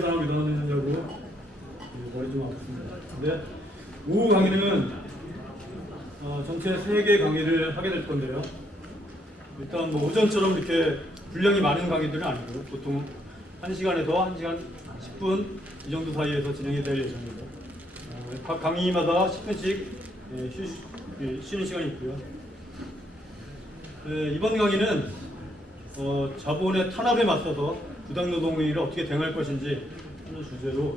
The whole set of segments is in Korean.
사람 일어나느냐고 머리 좀 아프습니다. 근데 오후 강의는 전체 3개 강의를 하게 될 건데요. 일단 뭐 오전처럼 이렇게 분량이 많은 강의들은 아니고요. 보통 1시간에서 1시간 10분 이 정도 사이에서 진행이 될 예정입니다. 각 강의마다 10분씩 쉬는 시간이 있고요. 이번 강의는 자본의 탄압에 맞서서 부당노동행위를 어떻게 대응할 것인지 하는 주제로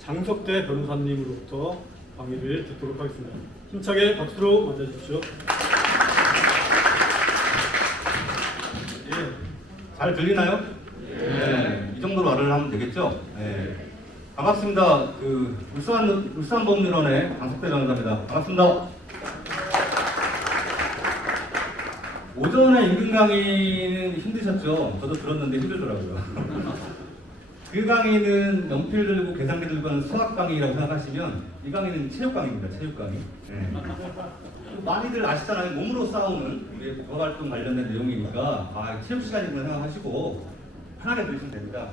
장석대 변호사님으로부터 강의를 듣도록 하겠습니다. 힘차게 박수로 맞아주십시오. 예, 잘 들리나요? 네, 이 정도로 말을 하면 되겠죠? 네. 반갑습니다. 울산법률원의 장석대 변호사입니다. 반갑습니다. 오전에 임금 강의는 힘드셨죠? 저도 들었는데 힘들더라고요. 그 강의는 연필 들고 계산기 들고 하는 수학 강의라고 생각하시면 이 강의는 체육 강의입니다. 체육 강의. 네. 많이들 아시잖아요. 몸으로 싸우는 우리의 부활동 관련된 내용이니까 체육 시간이구나 생각하시고 편하게 들으시면 됩니다.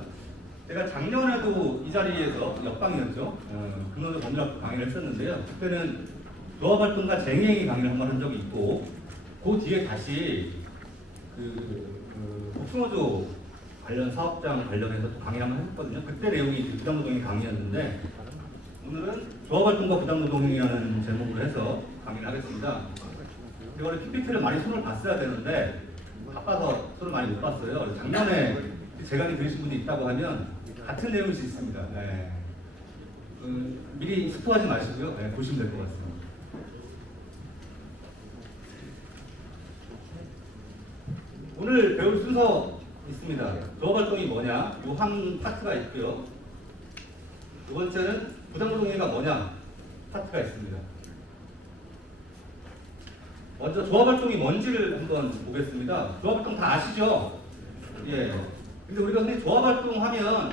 제가 작년에도 이 자리에서 옆강의였죠. 근로자 법률학 강의를 했었는데요. 그때는 조합활동과 쟁행위 강의를 한 번 한 적이 있고 그 뒤에 다시 복숭아조 관련 사업장 관련해서 또 강의를 한번 했거든요. 그때 내용이 부당노동행위 강의였는데 오늘은 조합활동과 부당노동행위라는 제목으로 해서 강의를 하겠습니다. 원래 PPT를 많이 손을 봤어야 되는데 바빠서 손을 많이 못 봤어요. 작년에 제 강의 들으신 분이 있다고 하면 같은 내용일 수 있습니다. 네. 미리 스포하지 마시고요. 네, 보시면 될 것 같습니다. 오늘 배울 순서 있습니다. 조합활동이 뭐냐? 요 한 파트가 있고요. 두 번째는 부당노동행위가 뭐냐? 파트가 있습니다. 먼저 조합활동이 뭔지를 한번 보겠습니다. 조합활동 다 아시죠? 예. 근데 우리가 흔히 조합활동 하면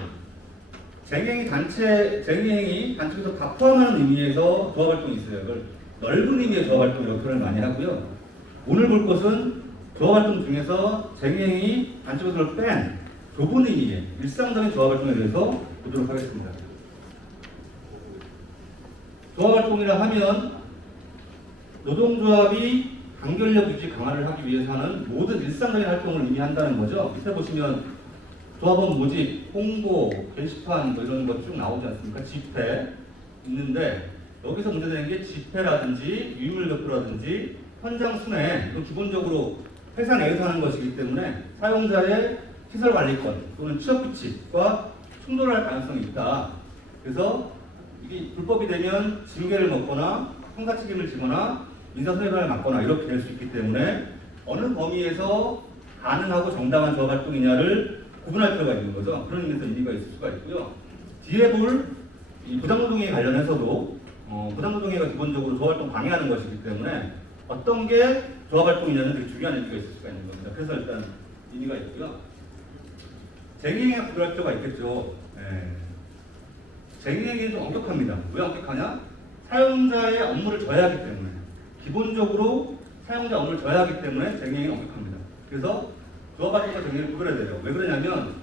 쟁행위 단체에서 다 포함하는 의미에서 조합활동이 있어요. 그걸 넓은 의미의 조합활동이라고 표현을 많이 하고요. 오늘 볼 것은 조합활동 중에서 쟁행위 단체에서 뺀 좁은 의미의 일상적인 조합활동에 대해서 보도록 하겠습니다. 조합활동이라 하면 노동조합이 단결력 유지 강화를 하기 위해서 하는 모든 일상적인 활동을 의미한다는 거죠. 밑에 보시면 조합원 모집, 홍보, 게시판 뭐 이런 것 쭉 나오지 않습니까? 집회 있는데 여기서 문제되는 게 집회라든지 유물격부라든지 현장 순회 이건 기본적으로 회사 내에서 하는 것이기 때문에 사용자의 시설관리권 또는 취업규칙과 충돌할 가능성이 있다. 그래서 이게 불법이 되면 징계를 먹거나 형사 책임을 지거나 인사손해배상을 받거나 이렇게 될 수 있기 때문에 어느 범위에서 가능하고 정당한 조합활동이냐를 구분할 필요가 있는 거죠. 그런 의미에서 의미가 있을 수가 있고요. 뒤에 볼 부당노동행위 관련해서도 부당노동행위가 기본적으로 조합활동 방해하는 것이기 때문에 어떤 게 조합활동이냐는 되게 중요한 의미가 있을 수가 있는 겁니다. 그래서 일단 의미가 있고요. 쟁행위가 구별할 필요가 있겠죠. 쟁행위는 좀 엄격합니다. 왜 엄격하냐? 사용자의 업무를 져야 하기 때문에 기본적으로 사용자 업무를 져야 하기 때문에 쟁행위는 엄격합니다. 그래서 조합활동과 쟁행위를 구별해야 돼요. 왜 그러냐면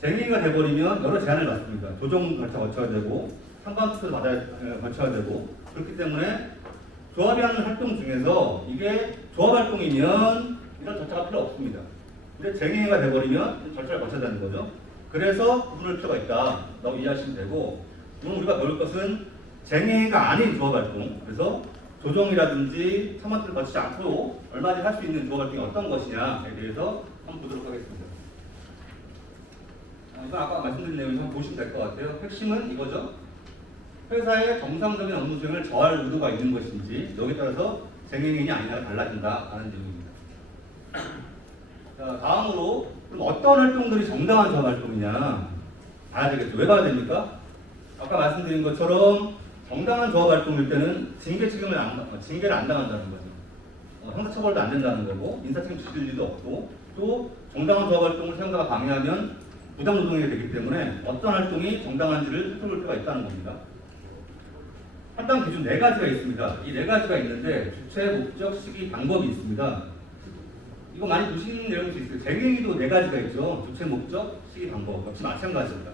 쟁행위가 돼버리면 여러 제한을 받습니다. 조정 절차 거쳐야 되고 상관 투표를 거쳐야 되고 그렇기 때문에 조합이 하는 활동 중에서 이게 조합활동이면 이런 절차가 필요 없습니다. 근데 쟁행위가 돼버리면 절차를 거쳐야 되는 거죠. 그래서 구분할 필요가 있다. 라고 이해하시면 되고 오늘 우리가 배울 것은 쟁행위가 아닌 조합활동 그래서 조정이라든지 상관투표를 거치지 않고 얼마든지 할 수 있는 조합활동이 어떤 것이냐에 대해서 한번 보도록 하겠습니다. 이건 아까 말씀드린 내용을 한번 보시면 될 것 같아요. 핵심은 이거죠. 회사의 정상적인 업무 수행을 저할 의도가 있는 것인지 여기에 따라서 쟁행위냐 아니냐가 달라진다 하는 내용입니다. 자, 다음으로 그럼 어떤 활동들이 정당한 조합활동이냐 봐야 되겠죠. 왜 봐야 됩니까? 아까 말씀드린 것처럼 정당한 조합활동일 때는 징계를 안 당한다는 거죠. 형사처벌도 안 된다는 거고 인사책임 지실 일도 없고 또 정당한 조합활동을 사용자가 방해하면 부당노동이 되기 때문에 어떤 활동이 정당한지를 살펴볼 필요가 있다는 겁니다. 판단 기준 4가지가 있습니다. 이 4가지가 있는데 주체, 목적, 시기, 방법이 있습니다. 이거 많이 보시는 내용일 수 있어요. 쟁행위도 4가지가 있죠. 주체, 목적, 시기, 방법. 역시 마찬가지입니다.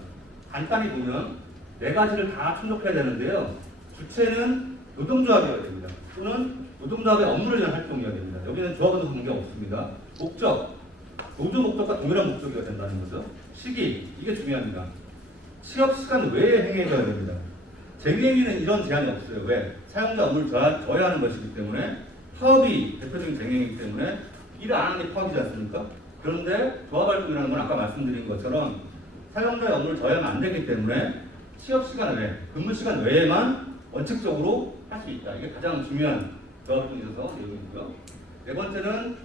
간단히 보면 네 가지를 다 충족해야 되는데요. 주체는 노동조합이어야 됩니다. 또는 노동조합의 업무를 위한 활동이어야 됩니다. 여기는 조합은 관계가 없습니다. 목적, 노조 목적과 동일한 목적이어야 된다는 거죠. 시기, 이게 중요합니다. 취업 시간 외에 행해져야 됩니다. 쟁행위는 이런 제한이 없어요. 왜? 사용자 업무를 저해하는 것이기 때문에, 파업이 대표적인 쟁행이기 때문에 일을 안 하는 게 파업이지 않습니까? 그런데 조합활동이라는 건 아까 말씀드린 것처럼 사용자의 업무를 저해하면 안 되기 때문에 취업 시간 외, 근무 시간 외에만 원칙적으로 할 수 있다. 이게 가장 중요한 조합활동에 있어서 내용이고요. 네 번째는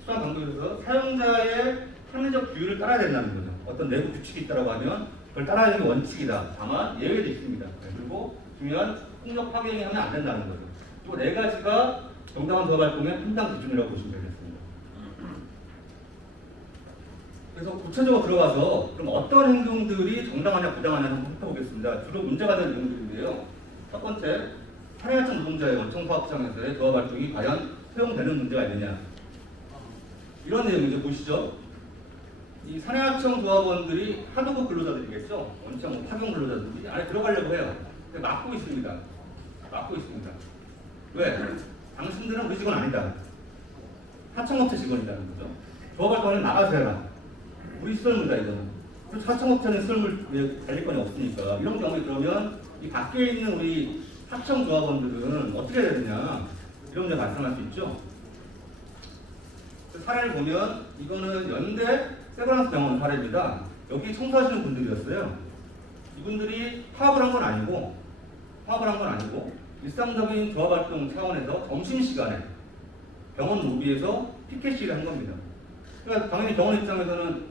수상 방법에 있어서 사용자의 합리적 규율을 따라야 된다는 거죠. 어떤 내부 규칙이 있다고 하면 그걸 따라야 하는 게 원칙이다. 다만 예외도 있습니다. 그리고 중요한 폭력 파괴행위 하면 안 된다는 거죠. 이 네 가지가 정당한 조합활동의 판단 기준이라고 보시면 되겠습니다. 그래서 구체적으로 들어가서 그럼 어떤 행동들이 정당하냐 부당하냐 한번 훑어보겠습니다. 주로 문제가 되는 내용들인데요. 첫 번째, 사내하청 노동자의 원청 사업장에서의 조합활동이 과연 허용되는 문제가 있느냐. 이런 내용이죠. 보시죠. 이 사내하청 조합원들이 하도급 근로자들이겠죠. 원청 파견 근로자들이 안에 들어가려고 해요. 근데 막고 있습니다. 막고 있습니다. 왜? 당신들은 우리 직원 아니다. 하청업체 직원이라는 거죠. 조합활동을 나가서 해라. 우리 쓸모다 이거는. 그래서 하청업체는 쓸모를 달릴 건이 없으니까. 이런 경우에 그러면 이 밖에 있는 우리 하청 조합원들은 어떻게 해야 되느냐. 이런 문제가 발생할 수 있죠. 사례를 보면 이거는 연대 세브란스 병원 사례입니다. 여기 청소하시는 분들이었어요. 이분들이 파업을 한 건 아니고 일상적인 조합활동 차원에서 점심시간에 병원 로비에서 피켓 시위를 한 겁니다. 그러니까 당연히 병원 입장에서는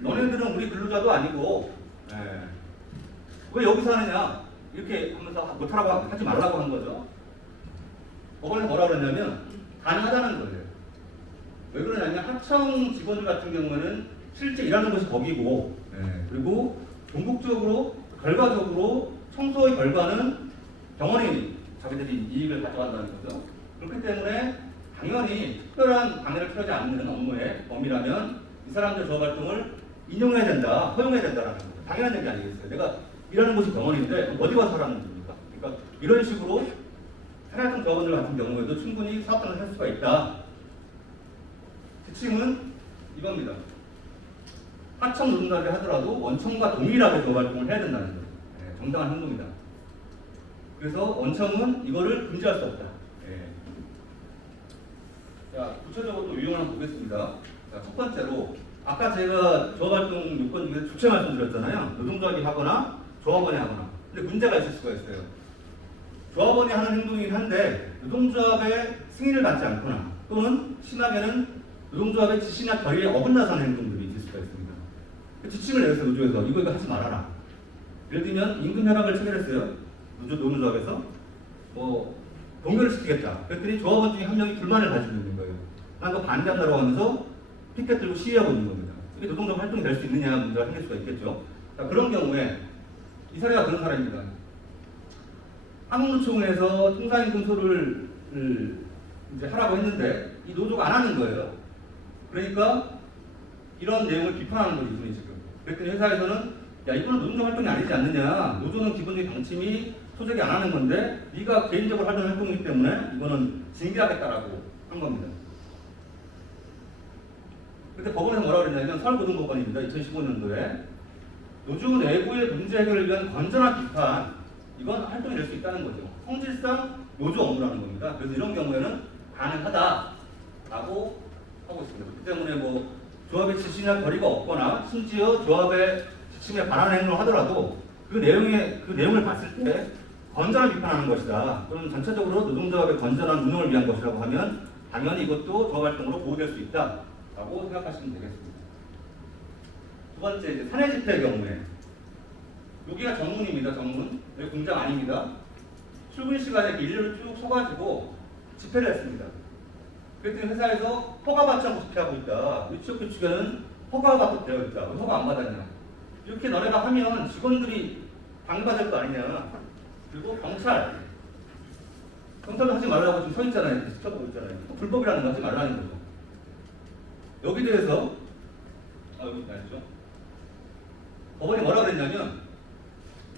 너네들은 우리 근로자도 아니고 왜 여기서 하느냐 이렇게 하면서 못하라고 하지 말라고 한 거죠. 법원에서 뭐라 그랬냐면 가능하다는 거예요. 왜 그러냐면 하청 직원들 같은 경우에는 실제 일하는 것이 거기고 그리고 궁극적으로 결과적으로 청소의 결과는 병원이 자기들이 이익을 가져간다는 거죠. 그렇기 때문에 당연히 특별한 방해를 필요하지 않는 업무의 범위라면 이 사람들 조합활동을 인용해야 된다, 허용해야 된다는 거죠. 당연한 얘기 아니겠어요. 내가 일하는 곳이 병원인데 어디 가서 하라는 겁니까? 그러니까 이런 식으로 사내하청 조합원들 같은 경우에도 충분히 사업장을 할 수가 있다. 지침은 이겁니다. 하청 노동자를 하더라도 원청과 동일하게 조합활동을 해야 된다는 거예요. 정당한 행동이다. 그래서 원청은 이거를 금지할 수 없다. 자, 구체적으로 또 유형을 한번 보겠습니다. 자, 첫 번째로 아까 제가 조합활동 요건 중에 주체 말씀드렸잖아요. 노동조합이 하거나 조합원이 하거나. 근데 문제가 있을 수가 있어요. 조합원이 하는 행동이긴 한데 노동조합의 승인을 받지 않거나 또는 심하게는 노동조합의 지시나 결의에 어긋나서 하는 행동들이 있을 수가 있습니다. 지침을 내렸어요. 노조에서 이거 하지 말아라. 예를 들면 임금 협약을 체결했어요. 노조조합에서 동결을 시키겠다. 그랬더니 조합원 중에 한 명이 불만을 가지고 있는 거예요. 난 그거 반대한다고 하면서 피켓 들고 시위하고 있는 겁니다. 이게 노동조합 활동이 될 수 있느냐 문제가 생길 수가 있겠죠. 자, 그런 경우에 이 사례가 그런 사례입니다. 한국노총에서 통상임금 소를 이제 하라고 했는데 이 노조가 안 하는 거예요. 그러니까 이런 내용을 비판하는 거죠, 이분이 지금. 그랬더니 회사에서는 야, 이거는 노동조 활동이 아니지 않느냐. 노조는 기본적인 방침이 소재기 안 하는 건데 네가 개인적으로 하는 활동이기 때문에 이거는 징계하겠다라고 한 겁니다. 그때 법원에서 뭐라고 그랬냐면 서울고등법원입니다. 2015년도에 노조 내부의 문제 해결을 위한 건전한 비판, 이건 활동이 될 수 있다는 거죠. 성질상 노조 업무라는 겁니다. 그래서 이런 경우에는 가능하다라고 하고 있습니다. 그렇기 때문에 조합의 지시나 거리가 없거나 심지어 조합의 지침에 반하는 행동을 하더라도 그 내용을 봤을 때 건전한 비판하는 것이다. 또는 전체적으로 노동조합의 건전한 운영을 위한 것이라고 하면 당연히 이것도 조합활동으로 보호될 수 있다라고 생각하시면 되겠습니다. 두 번째, 이제 사내 집회의 경우에 여기가 정문입니다. 정문. 여기 공장 아닙니다. 출근 시간에 일렬로 쭉 서가지고 집회를 했습니다. 그랬더니 회사에서 허가받지 않고 집회하고 있다. 우리 취업규 측에는 허가가 되어 있다. 왜 허가 안 받았냐. 이렇게 너네가 하면 직원들이 방해받을 거 아니냐. 그리고 경찰도 하지 말라고 지금 서 있잖아요. 지켜보고 있잖아요. 불법이라는 거 하지 말라는 거죠. 여기 대해서 여기 있죠. 법원이 뭐라 그랬냐면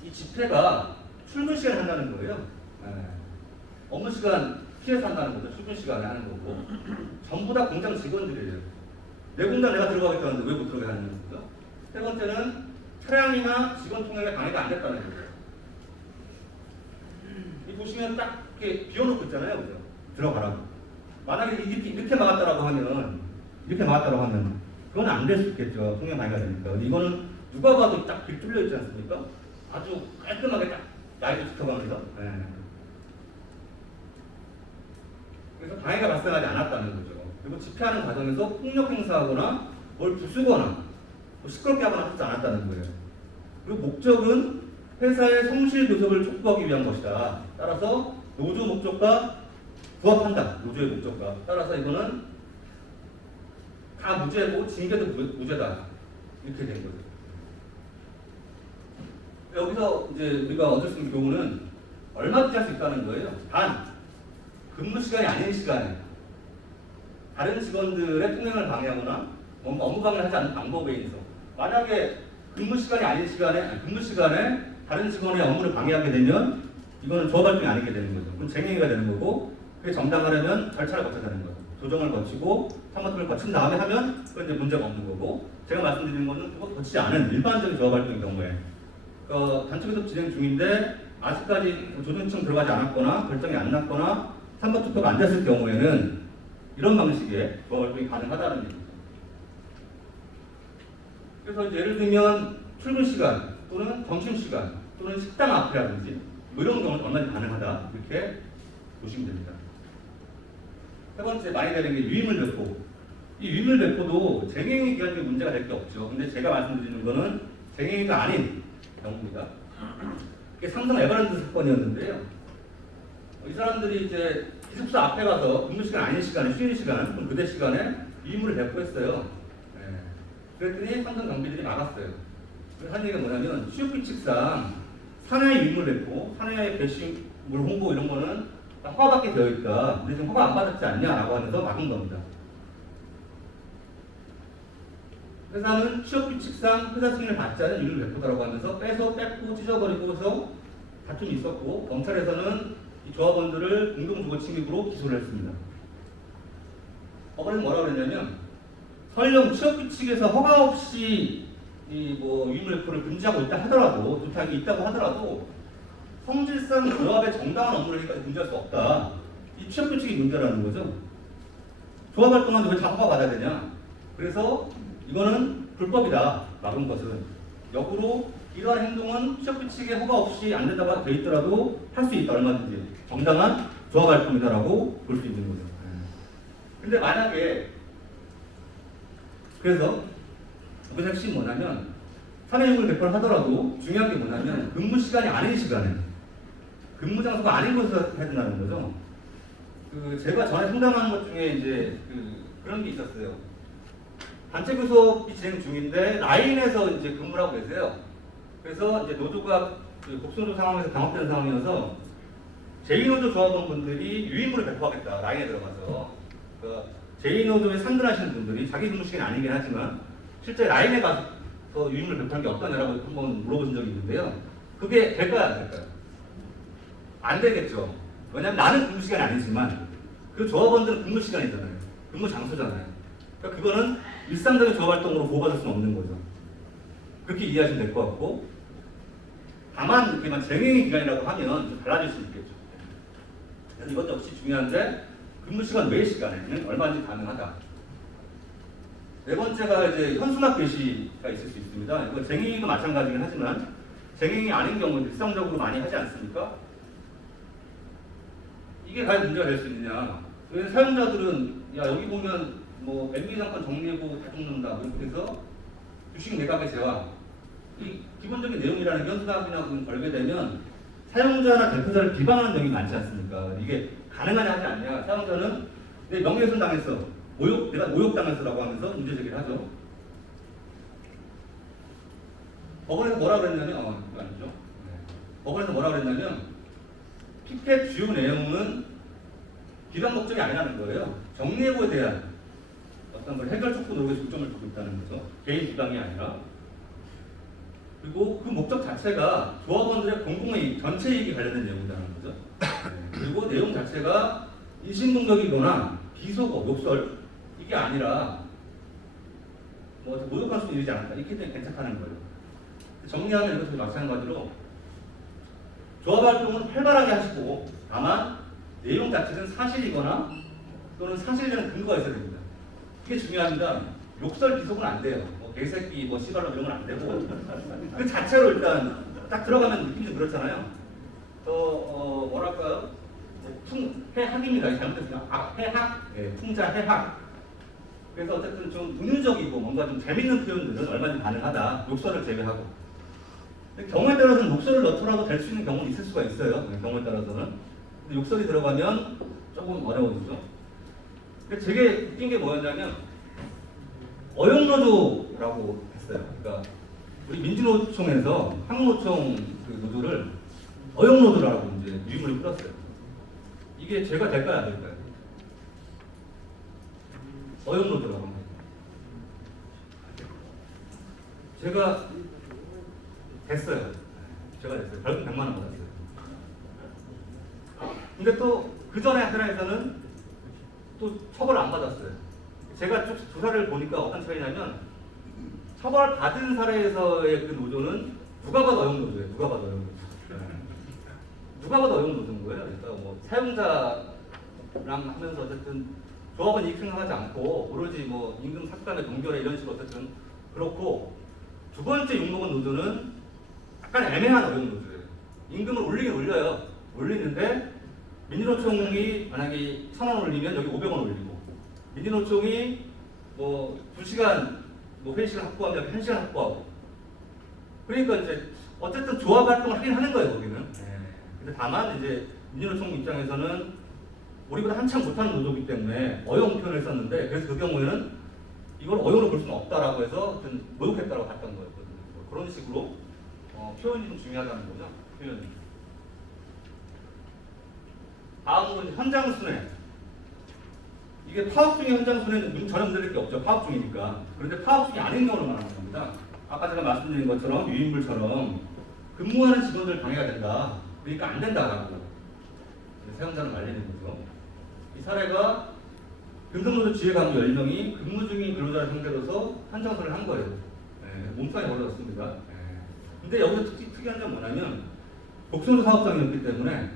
이 집회가 출근 시간에 한다는 거예요. 예. 업무 시간 피해서 한다는 거죠. 출근 시간에 하는 거고. 전부 다 공장 직원들이에요. 내 공장 내가 들어가겠다는데 왜 못 들어가게 하는 거죠? 세 번째는 차량이나 직원 통행에 방해가 안 됐다는 거죠. 이 보시면 딱 이렇게 비워놓고 있잖아요. 그죠? 들어가라고. 만약에 이렇게 막았다라고 하면, 그건 안 될 수 있겠죠. 통행 방해가 되니까. 근데 이거는 누가 봐도 딱 길 뚫려 있지 않습니까? 아주 깔끔하게 딱 라인을 지켜가면서. 네. 그래서 방해가 발생하지 않았다는 거죠. 그리고 집회하는 과정에서 폭력 행사하거나 뭘 부수거나 뭐 시끄럽게 하거나 하지 않았다는 거예요. 그리고 목적은 회사의 성실 교섭을 촉구하기 위한 것이다. 따라서 노조 목적과 부합한다. 노조의 목적과. 따라서 이거는 다 무죄고 징계도 무죄다. 이렇게 된 거죠. 여기서 이제 우리가 얻을 수 있는 교훈은 얼마든지 할 수 있다는 거예요. 단 근무 시간이 아닌 시간에 다른 직원들의 통행을 방해하거나 뭔가 업무 방해를 하지 않는 방법에 있어. 만약에 근무 시간이 아닌 시간에 근무 시간에 다른 직원의 업무를 방해하게 되면 이거는 조합 활동이 아니게 되는 거죠. 그럼 쟁행위가 되는 거고 그게 정당하려면 절차를 거쳐야 되는 거죠. 조정을 거치고 상마통을 거친 다음에 하면 그건 이제 문제가 없는 거고 제가 말씀드리는 거는 그거 거치지 않은 일반적인 조합 활동의 경우에 단체 교섭 진행 중인데 아직까지 조정청 들어가지 않았거나 결정이 안 났거나 3번 투표가 안 됐을 경우에는 이런 방식의 조합 활동이 가능하다는 얘기죠. 그래서 이제 예를 들면 출근 시간 또는 점심 시간 또는 식당 앞이라든지 뭐 이런 경우는 얼마든지 가능하다 이렇게 보시면 됩니다. 세 번째 많이 되는 게 유인물 배포. 이 유인물 배포도 쟁행위 기간에 문제가 될 게 없죠. 근데 제가 말씀드리는 거는 쟁행위가 아닌 경우입니다. 이게 삼성 에버랜드 사건이었는데요. 이 사람들이 이제 기숙사 앞에 가서 근무 시간 아닌 시간에 쉬는 시간, 그럼 그대 시간에 유인물을 배포했어요. 네. 그랬더니 삼성 경비들이 막았어요. 그래서 한 얘기가 뭐냐면 취업 규칙상 사내 유인물 배포, 사내 게시물 홍보 이런 거는 다 허가받게 되어 있다. 근데 지금 허가 안 받았지 않냐라고 하면서 막은 겁니다. 회사는 취업 규칙상 회사 승인을 받지 않은 유인물 배포다라고 하면서 뺏고 찢어버리고 해서 다툼이 있었고 검찰에서는 이 조합원들을 공동주거 침입으로 기소를 했습니다. 법원에서 뭐라고 그랬냐면 설령 취업규칙에서 허가 없이 이 뭐 유인물 배포를 금지하고 있다 하더라도 부탁이 있다고 하더라도 성질상 조합의 정당한 업무를 하기까지 문제할 수 없다. 이 취업규칙이 문제라는 거죠. 조합 활동하는데 왜 다 허가 받아야 되냐? 그래서 이거는 불법이다. 막은 것은 역으로 이러한 행동은 취업규칙에 허가 없이 안 된다고 되어 있더라도 할 수 있다. 얼마든지 정당한 조합 활동이다라고 볼 수 있는 거죠. 근데 만약에 그래서 여기서 핵심이 뭐냐면 사내유인물 배포를 하더라도 중요한 게 뭐냐면 근무 시간이 아닌 시간에 근무 장소가 아닌 곳에서 해야 된다는 거죠. 제가 전에 상담한 것 중에 이제 그런 게 있었어요. 단체 교섭이 진행 중인데 라인에서 이제 근무를 하고 계세요. 그래서 이제 노조가 곡선조 상황에서 경합되는 상황이어서 제2노조 조합원분들이 유인물을 배포하겠다. 라인에 들어가서 제2노조에 상근하시는 분들이 자기 근무 시간이 아니긴 하지만 실제 라인에 가서 유인물을 배포하는 게 어떠냐라고 한번 물어보신 적이 있는데요. 그게 될까요? 안 될까요? 안 되겠죠. 왜냐하면 나는 근무 시간이 아니지만 그 조합원들은 근무 시간이잖아요. 근무 장소잖아요. 그러니까 그거는 일상적인 조합 활동으로 보호받을 수는 없는 거죠. 그렇게 이해하시면 될 것 같고 다만 이렇게만 쟁행위 기간이라고 하면 좀 달라질 수 있겠죠. 그래서 이것 역시 중요한데 근무 시간 외 시간에는 얼마든지 가능하다. 네 번째가 이제 현수막 게시가 있을 수 있습니다. 이거 쟁행위도 마찬가지긴 하지만 쟁행위 아닌 경우는 일상적으로 많이 하지 않습니까? 이게 과연 문제가 될 수 있느냐? 왜 사용자들은 야 여기 보면 뭐 MB상권 정리해보고 다 죽는다 이렇게 해서 주식 매각의 제와 이 기본적인 내용이라는 게 현수막이나 걸게 되면 사용자나 대표자를 비방하는 내용이 많지 않습니까? 이게 가능하냐 하지 않냐? 사용자는 내 명예훼손 당했어. 내가 모욕당했어라고 하면서 문제 제기를 하죠. 법원에서 뭐라 그랬냐면, 이거 아니죠? 네. 법원에서 뭐라 그랬냐면, 피켓 주요 내용은 비방 목적이 아니라는 거예요. 정리해고에 대한 어떤 걸 해결 촉구 노력에 중점을 두고 있다는 거죠. 개인 비방이 아니라. 그리고 그 목적 자체가 조합원들의 공공이익, 전체 이익이 관련된 내용이라는 거죠. 그리고 내용 자체가 일신동적이거나 비속어, 욕설 이게 아니라 뭐 모욕할 수는 이르지 않았다. 이렇게 되면 괜찮다는 거예요. 정리하면 이것도 마찬가지로 조합 활동은 활발하게 하시고 다만 내용 자체는 사실이거나 또는 사실이라는 근거가 있어야 됩니다. 이게 중요합니다. 욕설 비속은 안 돼요. 뭐 개새끼, 뭐 씨발로 이런 건 안 되고 그 자체로 일단 딱 들어가면 느낌이 좀 그렇잖아요. 뭐랄까요? 해학입니다. 잘못했으면 해학, 풍자 해학. 그래서 어쨌든 좀 은유적이고 뭔가 좀 재밌는 표현들은 얼마든지 가능하다. 욕설을 제외하고. 경우에 따라서는 욕설을 넣더라도 될 수 있는 경우는 있을 수가 있어요. 경우에 따라서는. 근데 욕설이 들어가면 조금 어려워지죠. 근데 되게 웃긴 게 뭐였냐면 어용노조라고 했어요. 그러니까 우리 민주노총에서 한국노총 그 노조를 어용노조라고 이제 유인물을 풀었어요. 이게 죄가 될까요, 안 될까요? 어용노조라고 합니다. 제가 됐어요. 제가 됐어요. 벌금 100만 원 받았어요. 근데 또 그 전에 하나에서는 또 처벌을 안 받았어요. 제가 쭉 조사를 보니까 어떤 차이냐면 처벌 받은 사례에서의 그 노조는 누가 봐도 어용노조예요. 누가 봐도 어용노조. 누가 봐도 어용노조인 거예요. 그러니까 뭐 사용자랑 하면서 어쨌든 조합은 이익 생각하지 않고 오로지 뭐 임금 삭감의 동결에 이런 식으로 어쨌든 그렇고 두 번째 욕먹은 노조는 약간 애매한 어용노조예요. 임금을 올리긴 올려요. 올리는데 민주노총이 만약에 1,000원 올리면 여기 500원 올리고 민주노총이 뭐 2시간 뭐 회의시간 확보하면 여기 1시간 확보하고 그러니까 이제 어쨌든 조합 활동을 하긴 하는 거예요 거기는. 근데 다만 이제 민주노총 입장에서는 우리보다 한참 못하는 노조이기 때문에 어용 표현을 썼는데 그래서 그 경우에는 이걸 어용으로 볼 수는 없다라고 해서 좀 모욕했다고 봤던 거였거든요. 뭐 그런 식으로 표현이 좀 중요하다는 거죠. 표현이. 다음은 현장 순회. 이게 파업 중에 현장 순회는 전혀 문제될 게 없죠. 파업 중이니까. 그런데 파업 중이 아닌 경우를 말하는 겁니다. 아까 제가 말씀드린 것처럼 유인물처럼 근무하는 직원들 방해가 된다. 그러니까 안 된다라고 사용자는 말리는 거죠. 이 사례가 금속노조 지휘관부 10명이 근무 중인 근로자를 상대로서 현장선을 한 거예요. 몸싸움이 벌어졌습니다. 근데 여기서 특이한 점은 뭐냐면 복선조 사업장이었기 때문에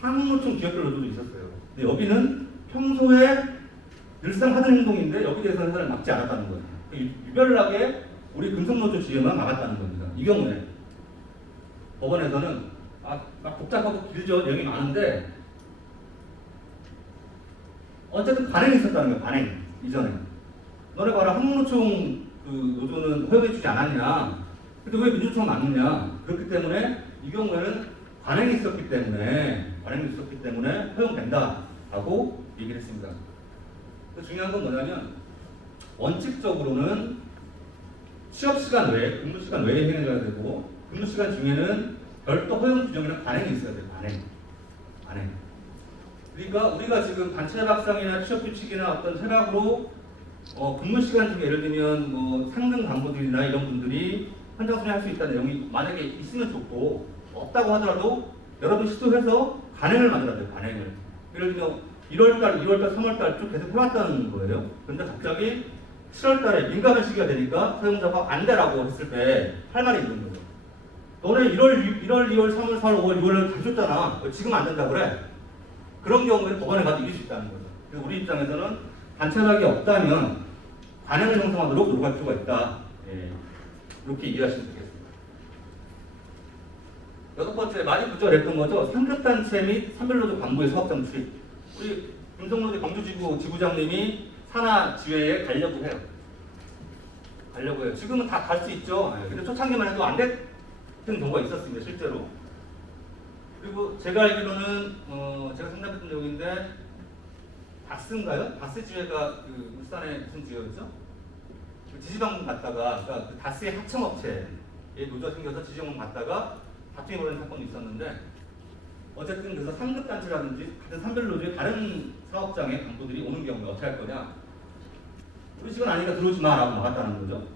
한국노총 기업별 노조도 있었어요. 근데 여기는 평소에 늘상 하던 행동인데 여기 대해서 회사를 막지 않았다는 거예요. 유별나게 우리 금속노조 지휘만 막았다는 겁니다. 이 경우에 법원에서는 막 복잡하고 길죠. 내용이 많은데 어쨌든 관행이 있었다는 거예요. 관행. 이전에. 너네 봐라. 한국노총 그 노조는 허용해주지 않았냐. 근데 왜 민주노총 막느냐. 그렇기 때문에 이 경우에는 관행이 있었기 때문에 허용된다라고 얘기를 했습니다. 중요한 건 뭐냐면 원칙적으로는 취업시간 외에 근무시간 외에 행해야 되고 근무시간 중에는 별도 허용 규정이나 관행이 있어야 돼요. 관행. 그러니까 우리가 지금 단체협약상이나 취업규칙이나 어떤 협약으로 근무시간 중에 예를 들면 뭐 상등 간부들이나 이런 분들이 현장 순회할 수 있다는 내용이 만약에 있으면 좋고 없다고 하더라도 여러분 시도해서 관행을 만들어야 돼요. 관행을. 예를 들면 1월달, 2월달, 3월달 쭉 계속 해왔다는 거예요. 그런데 갑자기 7월달에 민감한 시기가 되니까 사용자가 안 되라고 했을 때 할 말이 있는 거예요. 너네 1월, 2월, 3월, 4월, 5월, 6월을 다 줬잖아. 왜 지금 안 된다 그래? 그런 경우에 법원에 가도 이길 수 있다는 거죠. 그래서 우리 입장에서는 단체락이 없다면 관행을 형성하도록 노력할 필요가 있다. 이렇게 이해하시면 되겠습니다. 여섯 번째, 많이 부조했던 거죠. 상급단체 및 선별노조 간부의 사업장 출입. 우리 금속노조 경주지구 지부장님이 산하 지회에 가려고 해요. 지금은 다 갈 수 있죠. 근데 초창기만 해도 안 됐던 경우가 있었습니다. 실제로. 그리고 제가 알기로는 제가 상담했던 내용인데 다스인가요? 다스 지회가 그 울산에 무슨 지회였죠? 그 지지방문 갔다가 그러니까 그 다스의 하청업체에 노조가 생겨서 지지방문 갔다가 다툼이 벌어진 사건이 있었는데 어쨌든 그래서 상급단체라든지 같은 산별노조의 다른 사업장의 간부들이 오는 경우에 어떻게 할 거냐? 우리 직원 아니니까 들어오지 마라고 막았다는 거죠.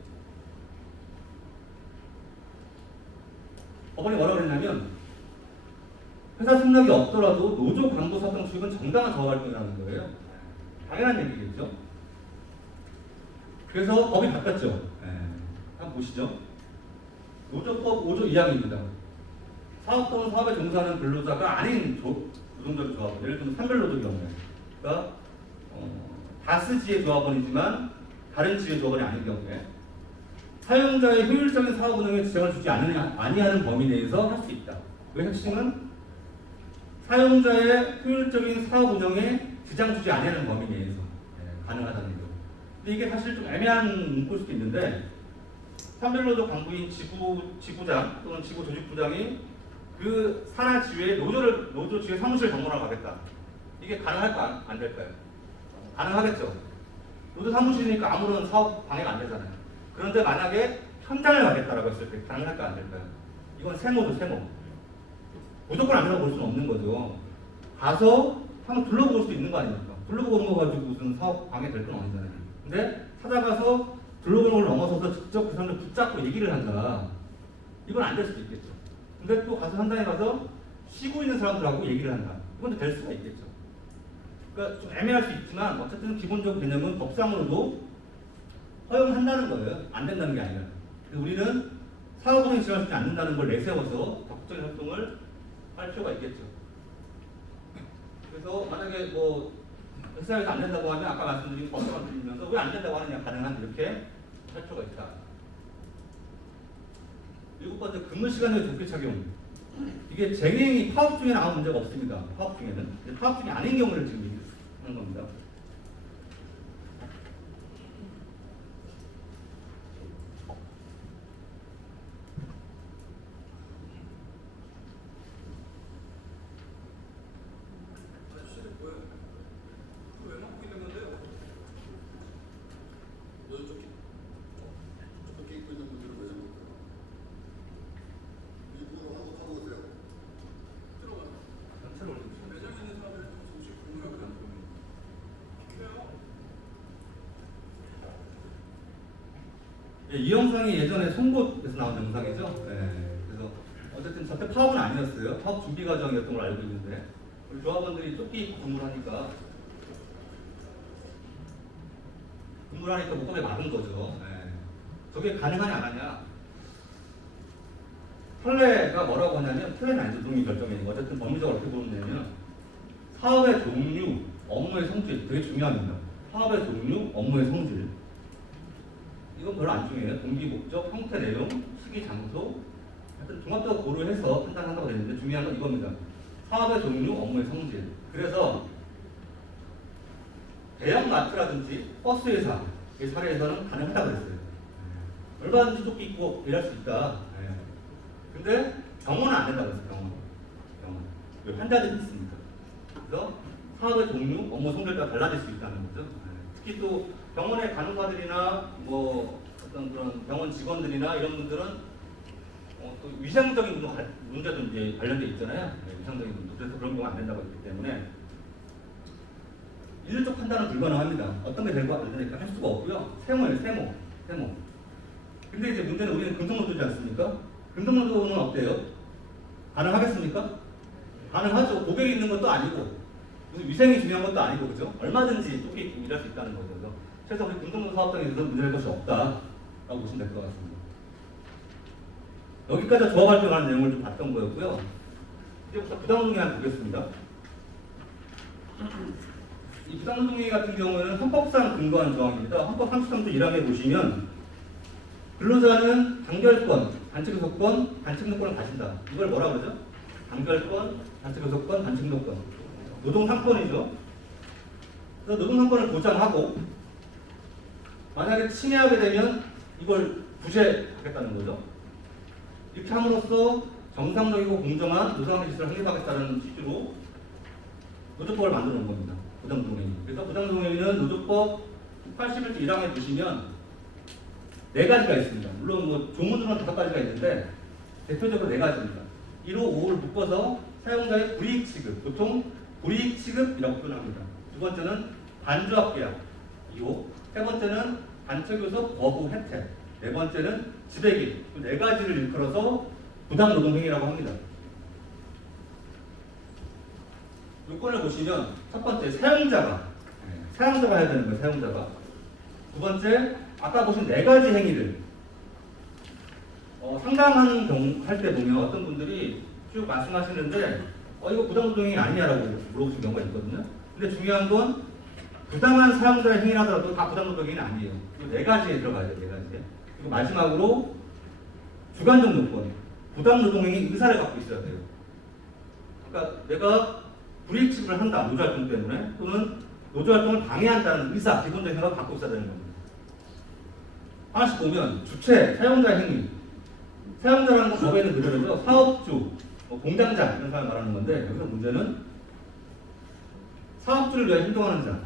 법원이 뭐라고 그랬냐면 회사 승낙이 없더라도 노조 간부 사장 수익은 정당한 조합활동이라는 거예요. 당연한 얘기겠죠. 그래서 법이 바뀌었죠. 한번 보시죠. 노조법 5조 2항입니다. 사업 또는 사업에 종사하는 근로자가 아닌 노동적 조합원, 예를 들면 산별노조 경우에, 그러니까 다스 지회 조합원이지만 다른 지회 조합원이 아닌 경우에 사용자의 효율적인 사업 운영에 지장을 주지 아니하는 범위 내에서 할 수 있다. 그 핵심은 사용자의 효율적인 사업 운영에 지장 주지 아니하는 범위 내에서 가능하다는 거. 근데 이게 사실 좀 애매한 문구일 수도 있는데 산별노조 간부인 지부장 또는 지부 조직부장이 그 산하 지회의 노조 지회 사무실 방문하러 가겠다. 이게 가능할까 안 될까요? 가능하겠죠. 노조 사무실이니까 아무런 사업 방해가 안 되잖아요. 그런데 만약에 현장을 가겠다라고 했을 때 가능할까 안 될까요? 이건 세모죠, 세모. 무조건 안 된다고 볼 수는 없는 거죠. 가서 한번 둘러볼 수도 있는 거 아닙니까? 둘러보고 오는 거 가지고 무슨 사업 방해 될 건 아니잖아요. 근데 찾아가서 둘러보는 걸 넘어서서 직접 그 사람들 붙잡고 얘기를 한다. 이건 안 될 수도 있겠죠. 근데 또 가서 현장에 가서 쉬고 있는 사람들하고 얘기를 한다. 이건 될 수가 있겠죠. 그러니까 좀 애매할 수 있지만 어쨌든 기본적 개념은 법상으로도 허용한다는 거예요. 안 된다는 게 아니라. 우리는 사업운행 지원할 수 있지 않는다는 걸 내세워서 적극적인 활동을 할 필요가 있겠죠. 그래서 만약에 뭐 회사에서 안 된다고 하면 아까 말씀드린 법상을 드리면서 왜 안 된다고 하느냐 가능한 이렇게 할 필요가 있다. 7번째 근무 시간의 조기 착용. 이게 쟁행이 파업 중에는 아무 문제가 없습니다. 파업 중에는. 파업 중이 아닌 경우를 지금 하는 겁니다. 이 영상이 예전에 송곳에서 나온 영상이죠. 그래서 어쨌든 절대 파업은 아니었어요. 파업 준비 과정이었던 걸 알고 있는데 우리 조합원들이 조끼 입고 근무를 하니까 목감에 맞은 거죠. 저게 가능하냐 안 하냐. 판례가 뭐라고 하냐면 판례는 아니죠. 노동위 결정이니까 어쨌든 법리적으로 어떻게 보느냐면 사업의 종류, 업무의 성질 되게 중요합니다. 사업의 종류, 업무의 성질 이건 별로 안 중요해요. 동기, 목적, 형태, 내용, 시기, 장소 하여튼 종합적으로 고려해서 판단한다고 되어 있는데 중요한 건 이겁니다. 사업의 종류, 업무의 성질. 그래서 대형 마트라든지 버스 회사의 사례에서는 가능하다고 그랬어요. 얼마든지 조끼 입고 일할 수 있다. 근데 병원은 안 된다고 그랬어요. 병원. 환자들이 있으니까. 그래서 사업의 종류, 업무 성질에 따라 달라질 수 있다는 거죠. 특히 또 병원의 간호사들이나 뭐 어떤 그런 병원 직원들이나 이런 분들은 또 위상적인 문제도 이제 관련돼 있잖아요. 위상적인 문제. 그래서 그런 경우 안 된다고 했기 때문에 인류적 판단은 불가능합니다. 어떤 게 되고 안 되니까 할 수가 없고요. 세모예요, 세모. 근데 이제 문제는 우리는 근속노조지 않습니까? 근속노조는 어때요? 가능하겠습니까? 가능하죠. 고객이 있는 것도 아니고 무슨 위생이 중요한 것도 아니고 그죠? 얼마든지 조끼 입고 일할 수 있다는 거죠. 그래서 우리 근속노조 사업장에 대해서 문제될 것이 없다라고 보시면 될 것 같습니다. 여기까지 조합 활동하는 내용을 좀 봤던 거였고요. 이제부터 부당노동위 한번 보겠습니다. 이 부당노동위 같은 경우에는 헌법상 근거한 조항입니다. 헌법 33조 1항에 보시면 근로자는 단결권, 단체교섭권, 단체노동권을 가진다. 이걸 뭐라 그러죠? 단결권, 단체교섭권, 단체노동권. 노동 3권이죠. 그래서 노동 3권을 보장하고 만약에 침해하게 되면 이걸 구제하겠다는 거죠. 이렇게 함으로써 정상적이고 공정한 노사관계 질서를 확립하겠다는 취지로 노조법을 만들어 놓은 겁니다. 부당노동행위. 그래서 부당노동행위는 노조법 81조 1항에 보시면 4가지가 있습니다. 물론 뭐 조문으로는 5가지가 있는데 대표적으로 4가지입니다. 1호, 5호를 묶어서 사용자의 불이익 취급, 보통 불이익 취급이라고 표현합니다. 두 번째는 반조합 계약 2호, 세 번째는 단체교섭 거부 혜택, 네 번째는 지배기. 그 4가지를 일컬어서 부당 노동 행위라고 합니다. 요건을 보시면 첫 번째 사용자가 해야 되는 거예요. 사용자가. 두 번째 아까 보신 네 가지 행위를 상담하는 경우 할 때 보면 어떤 분들이 쭉 말씀하시는데 이거 부당노동행위 아니냐라고 물어보신 경우가 있거든요. 근데 중요한 건 부당한 사용자의 행위라더라도 다 부당노동행위는 아니에요. 이 네 가지에 들어가야 돼요. 네 가지에. 그리고 마지막으로 주관적 요건, 부당노동행위 의사를 갖고 있어야 돼요. 그러니까 내가 불이익을 한다, 노조활동 때문에, 또는 노조활동을 방해한다는 의사, 기본적인 생각을 갖고 있어야 되는 겁니다. 하나씩 보면 주체, 사용자 행위, 사용자라는 건 법에는 그대로죠. 사업주, 공장장 이런 사람을 말하는 건데 여기서 문제는 사업주를 위해 행동하는 자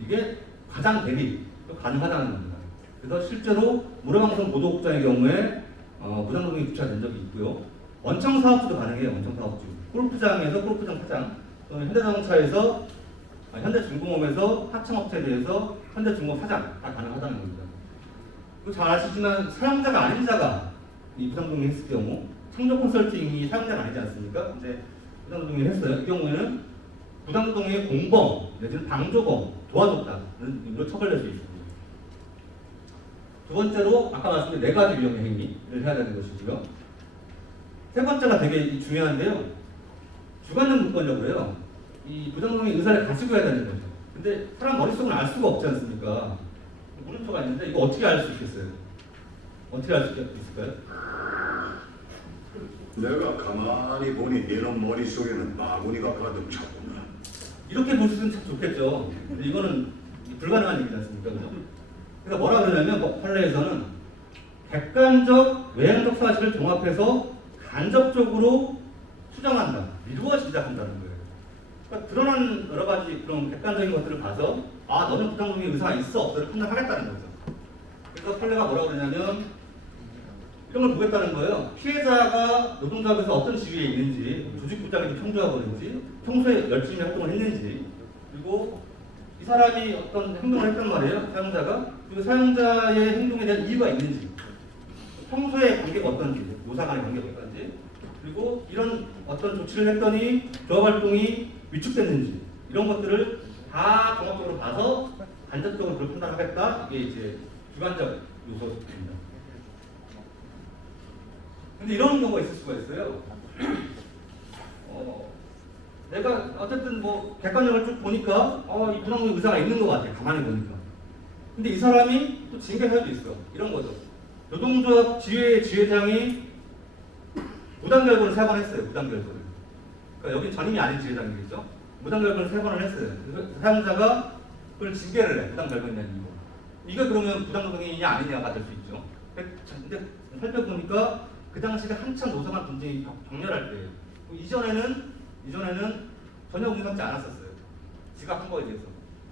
이게 가장 대리 가능하다는 겁니다. 그래서 실제로 문화방송 보도국장의 경우에 부당노동이 주차된 적이 있고요. 원청 사업주도 가능해요. 원청 사업주. 골프장에서 골프장 사장 또는 현대자동차에서 현대중공업에서 하청업체에 대해서 현대중공업 사장 다 가능하다는 겁니다. 그리고 잘 아시지만 사용자가 아닌 자가 이 부당노동을 했을 경우 창조 컨설팅이 사용자가 아니지 않습니까? 이제 부당노동을 했어요. 이 경우에는 부당노동의 공범 내지는 방조범 도와줬다는 의미로 처벌될 수 있습니다. 두 번째로 아까 말씀드린 네 가지 위험의 행위를 해야 되는 것이고요. 세 번째가 되게 중요한데요. 주관적 요건적으로요. 이 부당노동의 의사를 가지고 해야 되는 거죠. 근데 사람 머릿속은 알 수가 없지 않습니까? 물음표가 있는데 이거 어떻게 알 수 있겠어요? 어떻게 알 수 있을까요? 내가 가만히 보니 너는 머릿속에는 바구니가 가득 찼구나. 이렇게 볼 수 있으면 참 좋겠죠. 근데 이거는 불가능한 얘기지 않습니까? 그죠? 그래서 뭐라 그러냐면 판례에서는 객관적, 외향적 사실을 종합해서 간접적으로 추정한다, 미루어 짐작한다는 거예요. 그러니까 드러난 여러 가지 그런 객관적인 것들을 봐서 너는 부당노동의 의사가 있어 없어를 판단하겠다는 거죠. 그래서 판례가 뭐라 그러냐면 이런 걸 보겠다는 거예요. 피해자가 노동조합에서 어떤 지위에 있는지, 조직부장이 청주하고 있는지, 평소에 열심히 활동을 했는지, 그리고 이 사람이 어떤 행동을 했단 말이에요. 사용자가. 그리고 사용자의 행동에 대한 이유가 있는지, 평소에 관계가 어떤지, 노사 간의 관계가 어떤지, 그리고 이런 어떤 조치를 했더니 조합활동이 위축됐는지, 이런 것들을 다 종합적으로 봐서 간접적으로 그걸 판단하겠다. 이게 이제 주관적 요소입니다. 근데 이런 경우가 있을 수가 있어요. 내가 어쨌든 뭐 객관적으로 쭉 보니까 이 부당노동 의사가 있는 것 같아. 가만히 보니까. 근데 이 사람이 또 징계할 수도 있어. 이런 거죠. 노동조합 지회장이 무단결근을 3번 했어요. 무단결근을. 그러니까 여기 전임이 아닌 지회장이겠죠. 무단결근을 3번을 했어요. 그래서 사용자가 그걸 징계를 해. 무단결근이라는 이유. 이게 그러면 부당노동이냐 아니냐가 될 수 있죠. 근데 살펴보니까 그 당시가 한참 노사간 분쟁이 격렬할 때예요. 이전에는 전혀 인상받지 않았었어요. 지각한 거에 대해서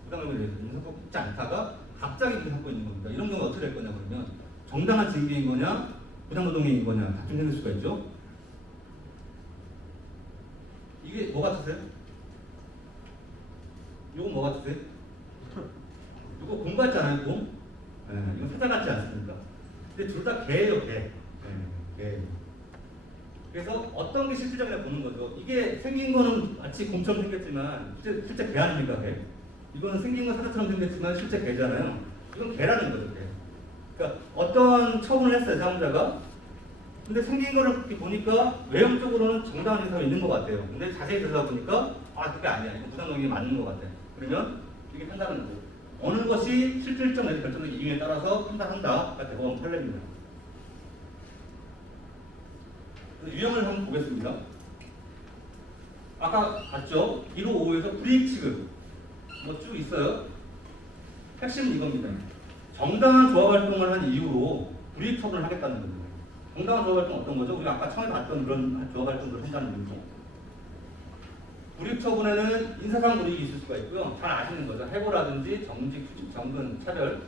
부당노동에 대해서 인상받지 않다가 갑자기 인상받고 있는 겁니다. 이런 경우는 어떻게 될 거냐 그러면 정당한 징계인 거냐 부당노동행위인 거냐 다툼 생길 수가 있죠. 이게 뭐 같으세요? 이건 뭐 같으세요? 이거 공 같지 않아요? 공? 네, 이건 사자 같지 않습니까? 근데 둘 다 개예요, 개. 개. 그래서 어떤 게 실질적이냐 보는 거죠. 이게 생긴 거는 마치 곰처럼 생겼지만 실제 개 아닙니까, 개? 이거는 생긴 건 사자처럼 생겼지만 실제 개잖아요. 이건 개라는 거죠, 개. 그러니까 어떤 처분을 했어요, 사용자가. 근데 생긴 거를 이렇게 보니까 외형적으로는 정당한 의사가 있는 것 같아요. 근데 자세히 들여다보니까 그게 아니야. 이거 부당노동이 맞는 것 같아. 그러면 이게 판단하는 거예요. 어느 것이 실질적 내지 결정적 이유에 따라서 판단한다가 대법원 판례입니다. 유형을 한번 보겠습니다. 아까 봤죠? 1호 5호에서 불이익 취급 뭐 쭉 있어요. 핵심은 이겁니다. 정당한 조합활동을 한 이유로 불이익 처분을 하겠다는 겁니다. 정당한 조합활동 어떤 거죠? 우리가 아까 처음에 봤던 그런 조합활동들을 한다는 거죠. 불이익 처분에는 인사상 불이익이 있을 수가 있고요. 잘 아시는 거죠. 해고라든지 정직, 휴직, 정근, 차별.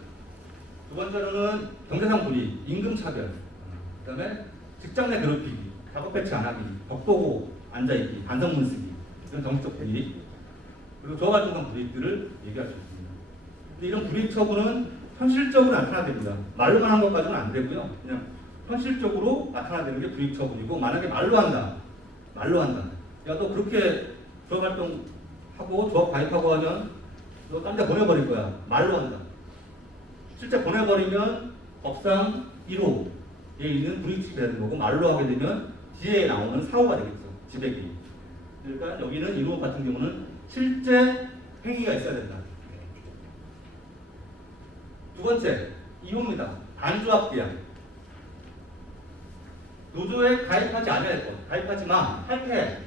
두 번째로는 경제상 불이익, 임금 차별. 그 다음에 직장 내 괴롭히기, 작업 배치 안 하기, 벽보고 앉아있기, 반성문 쓰기. 이런 정치적 불이익. 그리고 조합활동상 불이익들을 얘기할 수 있습니다. 근데 이런 불이익 처분은 현실적으로 나타나야 됩니다. 말로만 한 것까지는 안 되고요. 그냥 현실적으로 나타나는 게 불이익 처분이고, 만약에 말로 한다. 야, 너 그렇게 조합 활동하고 조합 가입하고 하면 너 딴 데 보내버릴 거야. 말로 한다. 실제 보내버리면 법상 1호에 있는 불이익이 되는 거고, 말로 하게 되면 뒤에 나오는 사고가 되겠죠. 지배기. 그러니까 여기는 1호 같은 경우는 실제 행위가 있어야 된다. 두 번째, 2호입니다. 반조합 계약. 노조에 가입하지 않아야 돼. 가입하지 마. 탈퇴.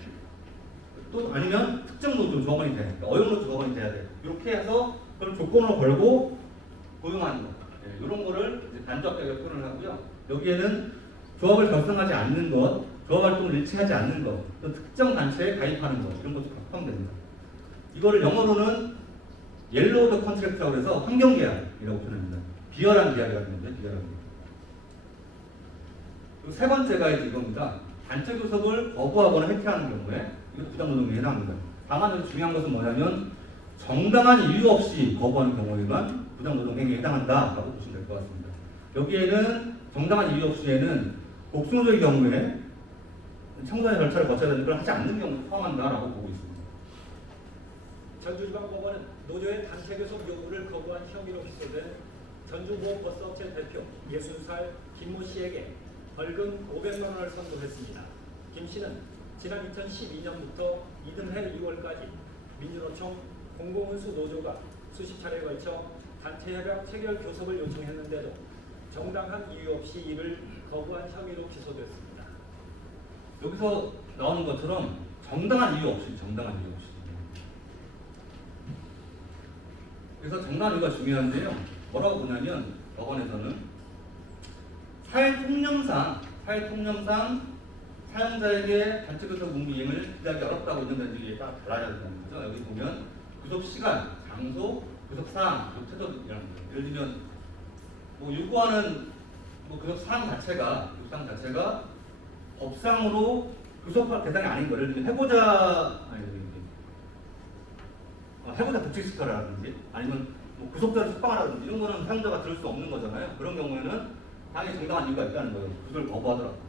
또 아니면 특정 노조 조합원이 돼. 그러니까 어용노조 조합원이 돼야 돼. 이렇게 해서 그걸 조건으로 걸고 고용하는 거. 이런 거를 반조합 계약을 표현을 하고요. 여기에는 조합을 결성하지 않는 것, 조합 활동을 일치하지 않는 것, 또 특정 단체에 가입하는 것, 이런 것도 포함됩니다. 이거를 영어로는 옐로우 더 컨트랙트라고 해서 환경계약이라고 표현합니다. 비열한 계약이라는 건데, 비열한 계약. 그리고 세 번째가 이겁니다. 단체 교섭을 거부하거나 해체하는 경우에 이거 부당노동에 해당합니다. 다만 여기서 중요한 것은 뭐냐면 정당한 이유 없이 거부하는 경우에만 부당노동행위에 해당한다라고 보시면 될 것 같습니다. 여기에는 정당한 이유 없이에는 복수노조의 경우에 청구의 절차를 거쳐야 되는 걸 하지 않는 경우를 포함한다라고 보고 있습니다. 전주지방법원은 노조의 단체 교섭 요구를 거부한 혐의로 기소된 전주보험버스업체 대표 60살 김모 씨에게 벌금 500만 원을 선고했습니다. 김 씨는 지난 2012년부터 이듬해 2월까지 민주노총 공공운수 노조가 수십 차례에 걸쳐 단체 협약 체결 교섭을 요청했는데도 정당한 이유 없이 이를 거부한 혐의로 기소됐습니다. 여기서 나오는 것처럼 정당한 이유 없이. 그래서 정당한 이유가 중요한데요. 뭐라고 보냐면 법원에서는 사회통념상 사용자에게 단체 교섭 의무 이행을 기하기 어렵다고 있는 데에 따라 달라야 된다는 거죠. 여기 보면 교섭 시간, 장소, 교섭 사항, 교섭 태도이라는 거예요. 예를 들면 뭐 요구하는 교섭 사항 자체가 법상으로 교섭할 대상이 아닌 거예요. 예를 들면 해고자 복직시켜라든지 아니면 뭐 구속자를 석방하라든지 이런 거는 사용자가 들을 수 없는 거잖아요. 그런 경우에는 당연히 정당한 이유가 있다는 거예요. 그걸 거부하더라고요.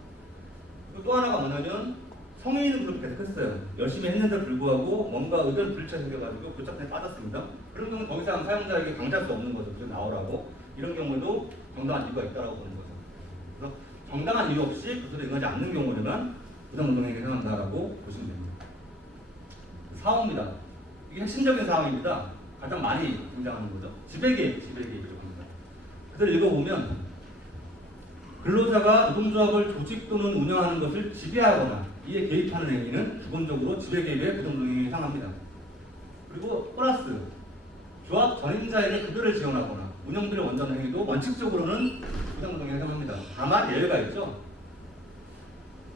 또 하나가 뭐냐면 성인은 그렇게 계속했어요. 열심히 했는데 불구하고 뭔가 의견 불일치가 생겨가지고 교착단에 빠졌습니다. 그런 경우는 더 이상 사용자에게 강제할 수 없는 거죠. 그래서 나오라고. 이런 경우에도 정당한 이유가 있다고 보는 거죠. 그래서 정당한 이유 없이 교섭에 응하지 않는 경우에만 부당노동행위에 해당한다라고 보시면 됩니다. 4호입니다. 이게 핵심적인 사항입니다. 가장 많이 등장하는 거죠. 지배계획이라고 합니다. 그래서 읽어보면 근로자가 노동조합을 조직 또는 운영하는 것을 지배하거나 이에 개입하는 행위는 기본적으로 지배개입의 부당노동행위에 해당합니다. 그리고 플러스 조합 전임자에게 급여를 지원하거나 운영비를 원하는 행위도 원칙적으로는 부당노동행위에 해당합니다. 다만 예외가 있죠.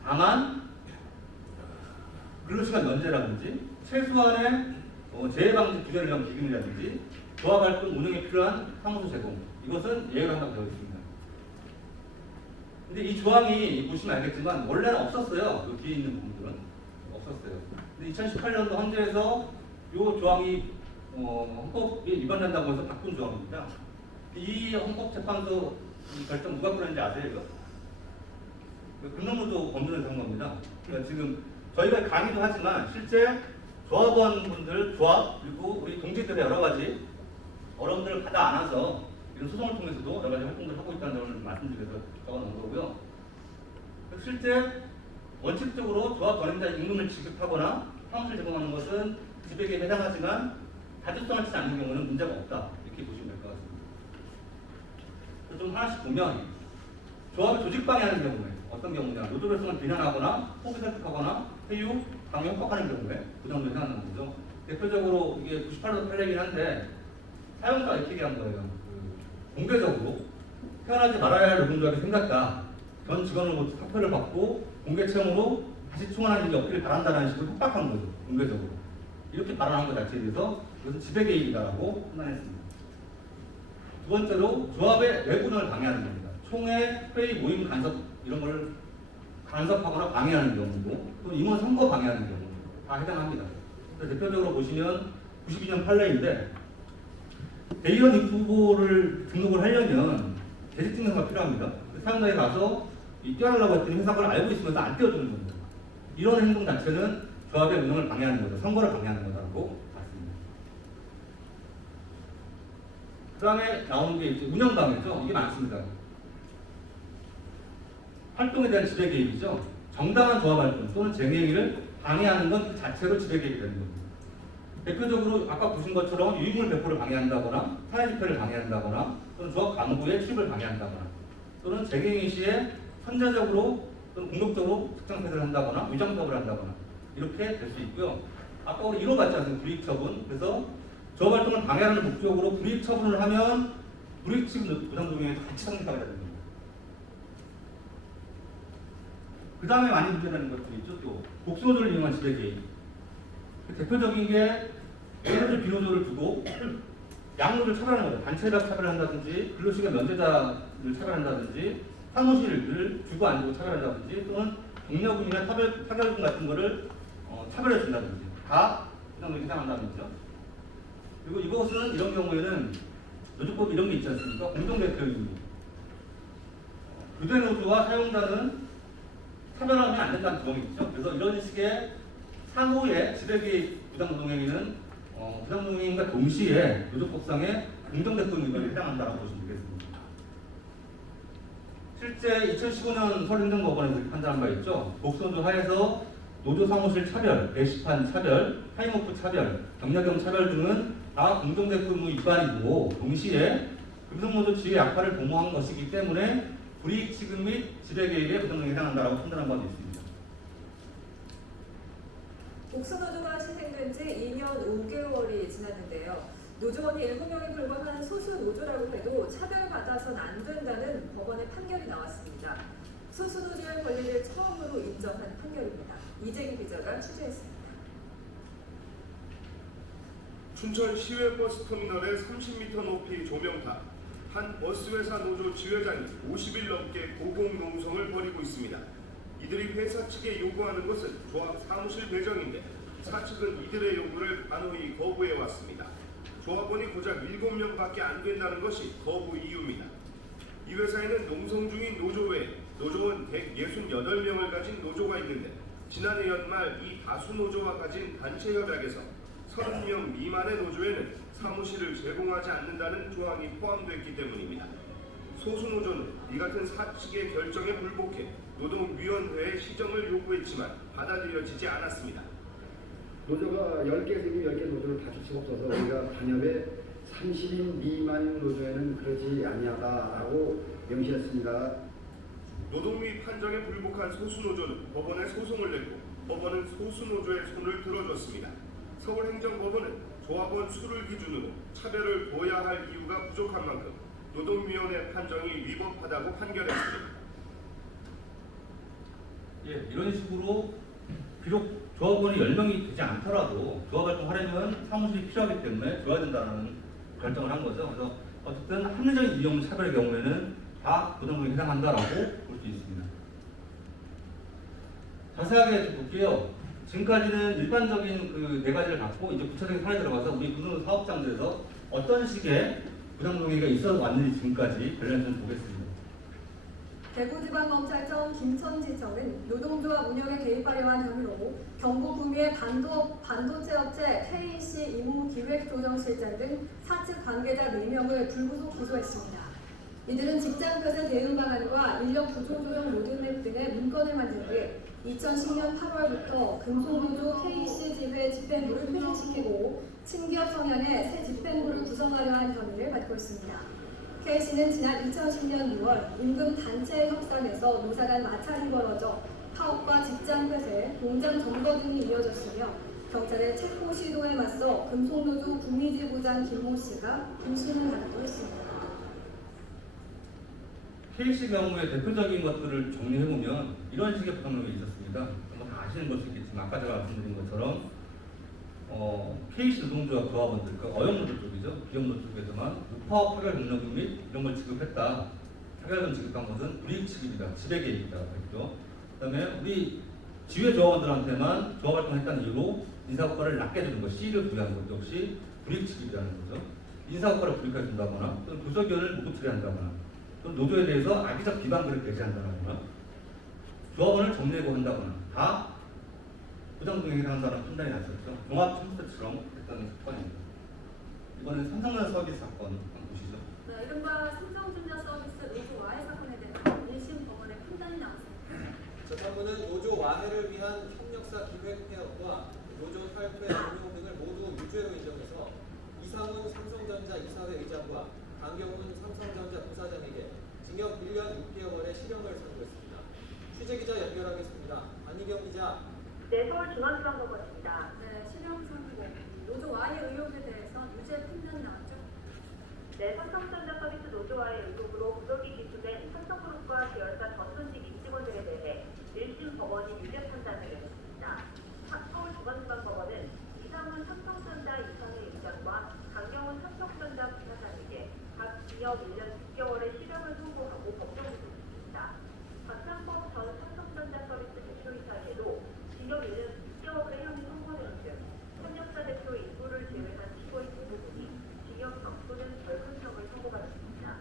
다만 근로시간 연재라든지 최소한의 재해방지 규제를 위한 기금이라든지 조합활동 운영에 필요한 사무소 제공, 이것은 예외로 한다고 되어 있습니다. 근데 이 조항이 보시면 알겠지만 원래는 없었어요. 그 뒤에 있는 부분들은 없었어요. 근데 2018년도 헌재에서 이 조항이 헌법에 위반된다고 해서 바꾼 조항입니다. 이 헌법재판소 결정 누가 끊었는지 아세요? 이거? 근로노조 법률에서 한 겁니다. 그러니까 지금 저희가 강의도 하지만 실제 조합원분들, 조합, 그리고 우리 동지들의 여러 가지 어려움들을 가다 안아서 이런 소송을 통해서도 여러 가지 활동들을 하고 있다는 점을 말씀드려서 적어놓은 거고요. 실제 원칙적으로 조합 전임자의 임금을 지급하거나 사무실 제공하는 것은 지배계획에 해당하지만 다주성을 치지 않는 경우는 문제가 없다. 이렇게 보시면 될 것 같습니다. 좀 하나씩 보면 조합을 조직 방해하는 경우에 어떤 경우냐, 노조 결성을 비난하거나 포기 설득하거나 회유, 강요, 협박하는 경우에 부당노동에 해당하는 거죠. 대표적으로 이게 98도 판례이긴 한데 사용자가 이렇게 얘기한 거예요. 공개적으로 태어나지 말아야 할 노동조합이 생겼다. 전 직원으로부터 사표를 받고 공개 채용으로 다시 충원하는 일이 없기를 바란다는 식으로 협박한 거죠. 공개적으로. 이렇게 발언한 것 자체에 대해서 이것은 지배개입이다라고 판단했습니다. 두 번째로 조합의 외부운영을 방해하는 겁니다. 총회, 회의, 모임 간섭 이런 걸 간섭하거나 방해하는 경우고 또 임원 선거 방해하는 경우 다 해당합니다. 대표적으로 보시면 92년 판례인데 대의원 후보를 등록을 하려면 재직증명서가 필요합니다. 사용자에 가서 떼어달라고 했더니 회사가 그걸 알고 있으면서 안 떼어주는 겁니다. 이런 행동 자체는 조합의 운영을 방해하는 거죠. 선거를 방해하는 거라고 봤습니다. 그 다음에 나오는 게 이제 운영 방해죠. 이게 많습니다. 활동에 대한 지배 개입이죠. 정당한 조합 활동 또는 쟁행위를 방해하는 건 그 자체로 지배 개입이 되는 겁니다. 대표적으로 아까 보신 것처럼 유익물 배포를 방해한다거나 사회 집회를 방해한다거나 또는 조합 간부의 출입을 방해한다거나 또는 쟁행위 시에 선제적으로 또는 공격적으로 특정 패드를 한다거나 위장법을 한다거나 이렇게 될 수 있고요. 아까 우리 이론 같지 않습니까? 불이익 처분. 그래서 조합 활동을 방해하는 목적으로 불이익 처분을 하면 불이익 지급 부담금액이 같이 성립하게 되는 겁니다. 그 다음에 많이 문제되는 것들이 있죠. 또 복수노조를 이용한 지배 개입. 대표적인 게 노조를 비노조를 두고 양로를 차별하는 거죠. 단체를 차별한다든지 근로시간 면제자를 차별한다든지 사무실을 주고 안 주고 차별한다든지 또는 경력금이나 타결금 같은 거를 차별해 준다든지 다 부당하게 해당한다는 거죠. 그리고 이것은 이런 경우에는 노조법 이런 게 있지 않습니까? 공동대표입니다. 교대 노조와 사용자는 차별하면 안 된다는 규정이 있죠. 그래서 이런 식의 상호의 지배개입 부당노동행위는 부당노동행위과 동시에 노조법상의 공동대표 위반에 해당한다고 보시면 되겠습니다. 실제 2015년 서울행정법원에서 이렇게 판단한 바 있죠. 복수노조 하에서 노조 사무실 차별, 게시판 차별, 타임오프 차별, 경력형 차별 등은 다 공동대표 위반이고 동시에 금속노조 지휘 약화를 도모한 것이기 때문에 불이익 지급 및 지배개입에 부당노동에 해당한다고 판단한 바도 있습니다. 복수노조가 시행된 지 2년 5개월이 지났는데요. 노조원이 7명에 불과한 소수 노조라고 해도 차별받아선 안 된다는 법원의 판결이 나왔습니다. 소수 노조의 권리를 처음으로 인정한 판결입니다. 이재기 기자가 취재했습니다. 춘천 시외버스터미널의 30m 높이 조명탑, 한 버스회사 노조 지회장이 50일 넘게 고공농성을 벌이고 있습니다. 이들이 회사 측에 요구하는 것은 조합 사무실 배정인데 사측은 이들의 요구를 단호히 거부해왔습니다. 조합원이 고작 7명밖에 안 된다는 것이 거부 이유입니다. 이 회사에는 농성 중인 노조 외에 노조원 168명을 가진 노조가 있는데 지난해 연말 이 다수 노조와 가진 단체 협약에서 30명 미만의 노조에는 사무실을 제공하지 않는다는 조항이 포함됐기 때문입니다. 소수 노조는 이 같은 사측의 결정에 불복해 노동위원회에 시정을 요구했지만 받아들여지지 않았습니다. 노조가 10개 생기면 10개 노조를 다 줄 수가 없어서 우리가 단협에 30인 미만 노조에는 그러지 아니하다라고 명시했습니다. 노동위 판정에 불복한 소수노조는 법원에 소송을 냈고 법원은 소수노조의 손을 들어줬습니다. 서울행정법원은 조합원 수를 기준으로 차별을 둬야 할 이유가 부족한 만큼 노동위원회 판정이 위법하다고 판결했습니다. 예, 이런 식으로 비록 조합원이 10명이 되지 않더라도 조합활동 하려면 사무실이 필요하기 때문에 줘야 된다는 결정을 한 거죠. 그래서 어쨌든 합리적인 이용 차별의 경우에는 다 부당노동에 해당한다라고 볼 수 있습니다. 자세하게 좀 볼게요. 지금까지는 일반적인 그 네 가지를 갖고 이제 구체적인 사례 들어가서 우리 부동산 사업장들에서 어떤 식의 부당노동행위가 있어 왔는지 지금까지 관련해서 좀 보겠습니다. 대구지방검찰청 김천지청은 노동조합 운영에 개입하려 한 혐의로 경북 구미의 반도체 업체 KC 임무기획조정실장 등 사측 관계자 4명을 불구속 기소했습니다. 이들은 직장폐쇄 대응 방안과 인력 구조 조정 로드맵 등의 문건을 만든 뒤에 2010년 8월부터 금속노조 KC 지회 집행부를 퇴직시키고 친기업 성향의 새 집행부를 구성하려 한 혐의를 받고 있습니다. KC는 지난 2010년 6월 임금 단체 협상에서 노사 간 마찰이 벌어져 파업과 직장 폐쇄, 공장 점거 등이 이어졌으며 경찰의 체포 시도에 맞서 금속노조 구미지부장 김모 씨가 불신을 받고 있습니다. KC 경우의 대표적인 것들을 정리해보면 이런 식의 부당노동이 있었습니다. 다 아시는 것이 있겠지만 아까 제가 말씀드린 것처럼 KC 노동조합 조합원들, 그 어영노조 쪽이죠. 기업노조 쪽에서만 무파업 타결 공로금 및 이런 걸 지급했다. 타결금 지급한 것은 불이익 지급이다. 지배개입이다. 했죠. 그다음에 우리 지회 조합원들한테만 조합활동했다는 이유로 인사고과를 낮게 주는 것, C를 부여하는 것 역시 불이익 지급이라는 거죠. 인사고과를 불이익해 준다거나 또는 부서기원을 무급 처리한다거나 또는 노조에 대해서 악의적 비방글을 게시한다거나 조합원을 정리해고한다거나 다 부당동행에 해당한다는 판단이 났었죠. 종합청사처럼 했던 사건입니다. 이번엔 삼성전자 서비스 사건 한번 보시죠. 네, 이른바 삼성전자 서비스 노조 와해 사건에 대해서 1심 법원의 판단이 나왔습니다. 재판부는 노조 와해를 위한 협력사 기획 폐업과 노조 탈퇴 운용 등을 모두 유죄로 인정해서 이상훈 삼성전자 이사회 의장과 강경훈 삼성전자 부사장에게 징역 1년 6개월의 실형을 선고했습니다. 취재기자 연결하겠습니다. 안희경 기자. 네, 서울중앙지방법원입니다. 네, 실형 선고. 노조 와해 의혹에 대해서 유죄 판단이 나왔죠. 네, 삼성전자 서비스 노조와의 의혹으로 구속이 기소된 삼성그룹과 계열사 전현직 임직원들에 대해 1심 법원이 유죄 판단을 내렸습니다. 서울중앙지방법원은 이상훈 삼성전자 이사회 의장과 강경훈 삼성전자 부사장에게 각 징역 1년 6개월의 실형을 선고하고 법정 구속했습니다. 박상법 전 삼성전자 서비스 대표이사에게도 징역 1년 6개월의 형이 선고되는 등 협력사 대표 일부를 제외한 피고인 대부분이 징역 적소는 벌금형을 선고받았습니다.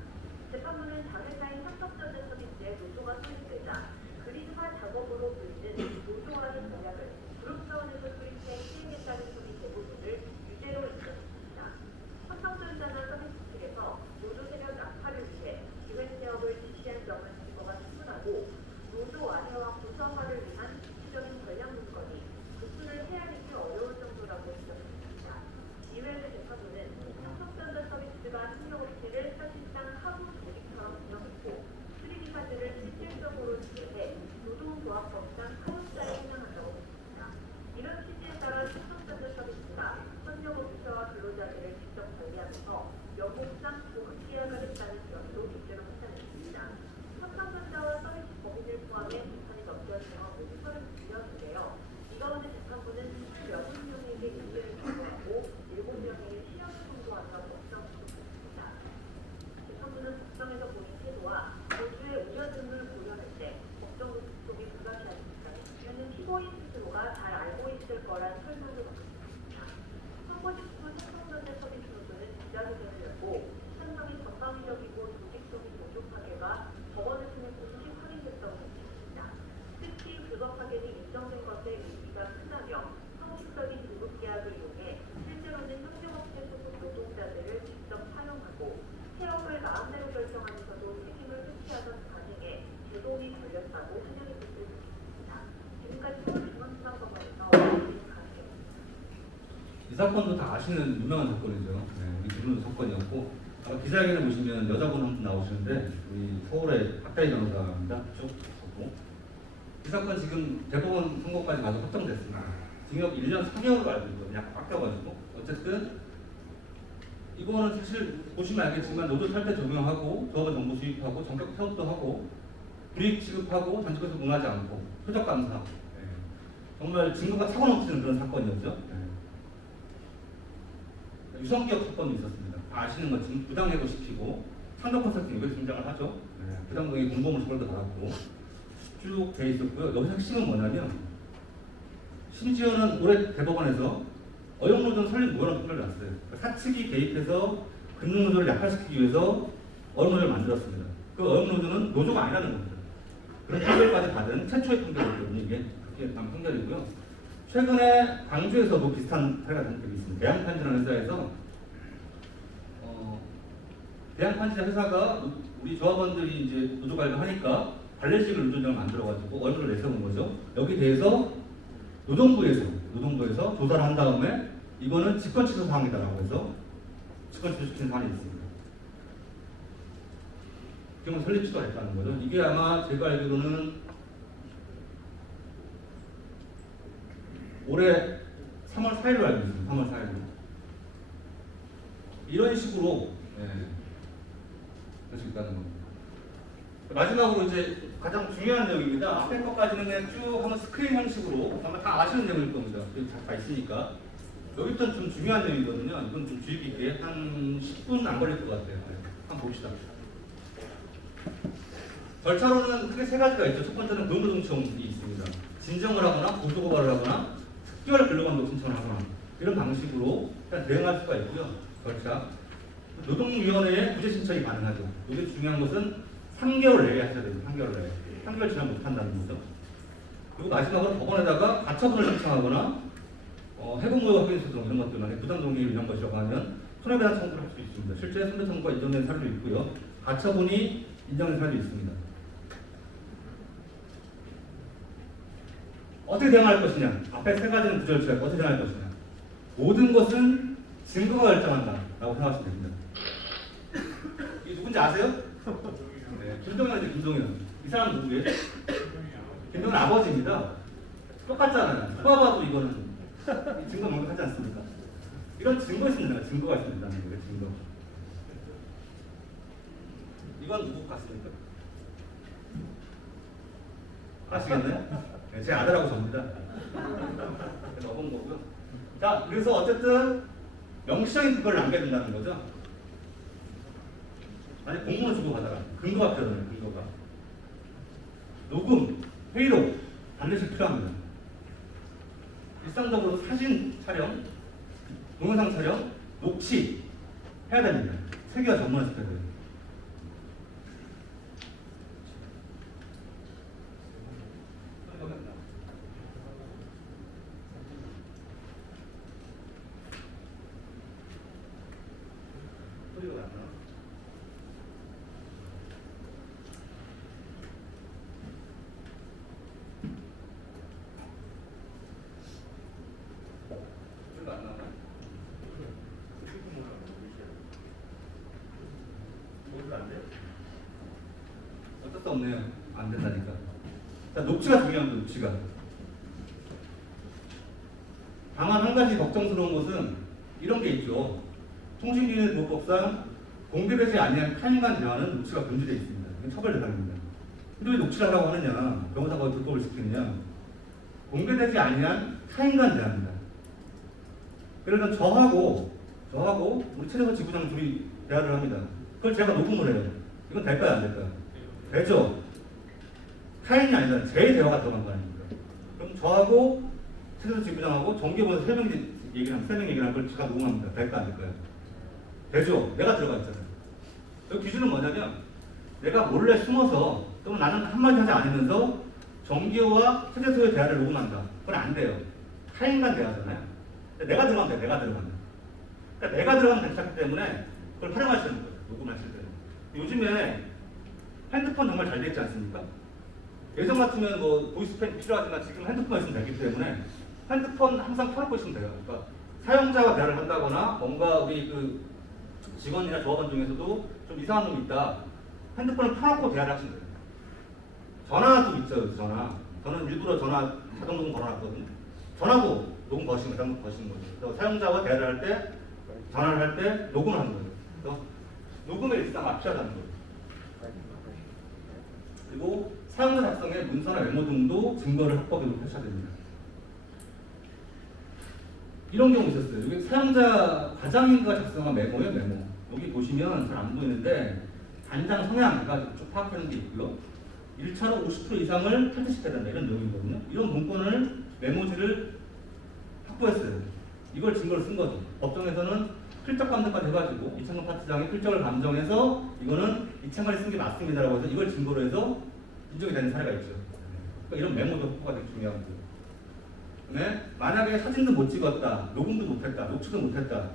재판부는 자회사인 삼성전자 서비스의 노조가 설립되자 그리드화 작업으로 불리는 노조와의 공약을 그룹 차원에서 수립해 시행했다는 소리 대부분을 유죄로 인정했습니다. 삼성전자나 서비스 측에서 노조 세력 약화를 위해 기획 개혁을 지시한 점은 증거가 충분하고 노조 와해와 구성화를 위한 구체적인 전략 문건이 구술을 헤아리기 어려울 정도라고 지적했습니다. 이외에도 재판부는 삼성전자 서비스가 협력업체를 사실상 하부 조직처럼 운영했고 수리기사들을 실질적으로 지배해 노동조합법상 하급자에 해당한다고 했습니다. 이런 취지에 따라 삼성전자 서비스가 협력업체와 근로자들을 직접 관리하면서 명목상 고급 계약을 했다는 점으로 유죄로 판단했습니다. 삼성전자와 서비스 법인을 포함해 재판이 넘겨지며 모두 32명인데요. 이 가운데 재판부는 26명에게 유죄를 선고하고 7명에게 실형을 선고한다고 법정 구속했습니다. 재판부는 법정에서 본인 태도와 노조의 우려 등을 고려할 때 법정 구속이 불가피하니까 이는 피고인 스스로가 잘 알고 있을 거란 설명을 받았습니다. 선고 직후 삼성전자 서비스 노조는 기자회견을 열고 삼성이 전방위적이고 조직적인 노조 파괴가 법원을 통해 공식 확인됐다고 밝혔습니다. 특히 불법 파괴는 인정된 것에 의미가 크다며 형식적인 등급 계약을 이용해 실제로는 협력업체 소속 노동자들을 직접 사용하고 폐업을 마음대로 결정하면서도 책임을 회피하던 과정에 제동이 걸렸다고 설명해 줬을 것입니다. 지금까지 서울중앙지방법원에서 강의했습니다. 이 사건도 다 아시는 유명한 사건이죠. 네, 우리 두분 사건이었고 아까 기자회견에 보시면 여자분 한 분 나오시는데 우리 서울의 박다희 변호사입니다. 쭉 보고 이 사건 지금 대법원 선고까지 가서 확정됐습니다. 징역 1년 4개월로 알고 있거든요. 약간 깎여가지고 어쨌든 이거는 사실 보시면 알겠지만 노조 탈퇴 적용하고 조합원 정보 수입하고 전격 폐업도 하고 불이익 취급하고 전직에서 응하지 않고 표적 감사 정말 증거가 차고 넘치는 그런 사건이었죠. 유성기업 사건도 있었습니다. 다 아시는 것처럼 부당해고시키고 상도 컨설팅 여기서 등장을 하죠. 부당동의 공범을 처벌도 받았고 쭉 돼 있었고요. 여기서 핵심은 뭐냐면 심지어는 올해 대법원에서 어영노조는 설립 무효라는 판결을 났어요. 사측이 개입해서 근로노조를 약화시키기 위해서 어영노조를 만들었습니다. 그 어영노조는 노조가 아니라는 겁니다. 그런 판결까지 받은 최초의 판결이거든요. 이게 그렇게 난 판결이고요. 최근에 광주에서도 비슷한 사례가 된 적이 있습니다. 대양판지라는 회사에서 대양판지 회사가 우리 조합원들이 이제 노조 가입을 하니까 관례식을 노조장을 만들어가지고 얼굴을 내세운 거죠. 여기 대해서 노동부에서 조사를 한 다음에 이거는 직권취소 사항이다라고 해서 직권취소시킨 사안이 있습니다. 그러면 설립지도 했다는 거죠. 이게 아마 제가 알기로는 올해 3월 4일로 알고 있습니다. 3월 4일로. 이런 식으로 할 수 있다는 겁니다. 마지막으로 이제 가장 중요한 내용입니다. 앞에 것까지는 그냥 쭉 한번 스크린 형식으로 아마 다 아시는 내용일 겁니다. 여기 다 있으니까. 여기부터는 좀 중요한 내용이거든요. 이건 좀 주의 깊게 한 10분 안 걸릴 것 같아요. 한번 봅시다. 절차로는 크게 세 가지가 있죠. 첫 번째는 고용노동 청이 있습니다. 진정을 하거나 고소고발을 하거나 특별 근로감독 신청을 하거나 이런 방식으로 일단 대응할 수가 있고요. 절차. 노동위원회에 구제 신청이 가능하죠. 여기 중요한 것은 3개월 내에 하셔야 됩니다. 3개월 내에. 3개월 지나면 못한다는 거죠. 그리고 마지막으로 법원에다가 가처분을 신청하거나 해금무효 확인 소송 이런 것들 만약 부당 동의 이런 것이라고 하면 손해배상 청구를 할 수 있습니다. 실제 손해청구가 인정된 사례도 있고요. 가처분이 인정된 사례도 있습니다. 어떻게 대응할 것이냐? 앞에 세 가지는 구절처럼 어떻게 대응할 것이냐? 모든 것은 증거가 결정한다라고 생각하시면 됩니다. 이 누군지 아세요? 네, 김동현이죠, 김동현. 이 사람 누구예요? 김동현 아버지입니다. 똑같잖아요. 누가 봐도 이거는 증거 명백하지 않습니까? 이런 증거 있습니다. 증거가 있습니다. 이거 증거. 이건 누구 같습니까? 아시겠나요? 네, 제 아들하고 접니다. 넣은 거고요. 자, 그래서 어쨌든 명시적인 그걸 남겨둔다는 거죠. 만약 공문을 주고 가다가 근거가 필요하잖아요. 근거가. 녹음, 회의록 반드시 필요합니다. 일상적으로 사진 촬영, 동영상 촬영, 녹취 해야 됩니다. 세계화 전문화 시켜야 돼요. 소리가 안 나. 소리가 안 나나? 소리가 안 돼요? 어쩔 수 없네요. 안 된다니까. 자, 녹취가 중요합니다. 녹취가. 다만 한 가지 걱정스러운 것은 이런 게 있죠. 통신기능 보호법상 공개되지 아니한 타인 간 대화는 녹취가 금지되어 있습니다. 이건 처벌 대상입니다. 근데 왜 녹취를 하라고 하느냐? 변호사가 불법을 지키느냐? 공개되지 아니한 타인 간 대화입니다. 그래서 저하고 우리 최재서 지부장 둘이 대화를 합니다. 그걸 제가 녹음을 해요. 이건 될까요? 안 될까요? 되죠? 타인이 아니라 제 대화가 들어간 거 아닙니까? 그럼 저하고 최재서 지부장하고 정기보에서 세 명 얘기를 하면 그걸 제가 녹음합니다. 될까 안 될까요? 되죠? 내가 들어가 있잖아요. 여기 기준은 뭐냐면 내가 몰래 숨어서 또는 나는 한마디 하지 않으면서 정기호와 최재소의 대화를 녹음한다. 그건 안 돼요. 타인 간 대화잖아요. 내가 들어가면 돼. 내가 들어가면. 그러니까 내가 들어가면 괜찮기 때문에 그걸 활용하시는 거예요. 녹음하실 때. 요즘에 핸드폰 정말 잘 돼 있지 않습니까? 예전 같으면 뭐 보이스팬 필요하지만 지금 핸드폰만 있으면 되기 때문에 핸드폰 항상 켜놓고 있으면 돼요. 그러니까 사용자와 대화를 한다거나 뭔가 우리 그 직원이나 조합원 중에서도 좀 이상한 놈이 있다. 핸드폰을 켜놓고 대화를 하시면 돼요. 전화도 있죠, 전화. 저는 일부러 전화 자동 녹음 걸어놨거든요. 전화도 녹음 거시는 거예요. 그래서 사용자와 대화를 할 때, 전화를 할 때 녹음을 하는 거예요. 그래서 녹음에 일단 앞피하다는 거예요. 그리고 사용자 작성의 문서나 메모 등도 증거를 합법으로 하셔야 됩니다. 이런 경우 있었어요. 여기 사용자 과장님과 작성한 메모예요, 메모. 여기 보시면 잘 안 보이는데 단장 성향가 쭉 파악하는 게 있고요. 1차로 50% 이상을 탈퇴시켜야 된다 이런 내용이거든요. 이런 문건을 메모지를 확보했어요. 이걸 증거로 쓴 거죠. 법정에서는 필적 감정까지 해가지고 이창근 파트장이 필적을 감정해서 이거는 이창근이 쓴 게 맞습니다라고 해서 이걸 증거로 해서 인정이 되는 사례가 있죠. 그러니까 이런 메모도 확보가 되게 중요한 거죠. 네? 만약에 사진도 못 찍었다, 녹음도 못했다, 녹취도 못했다,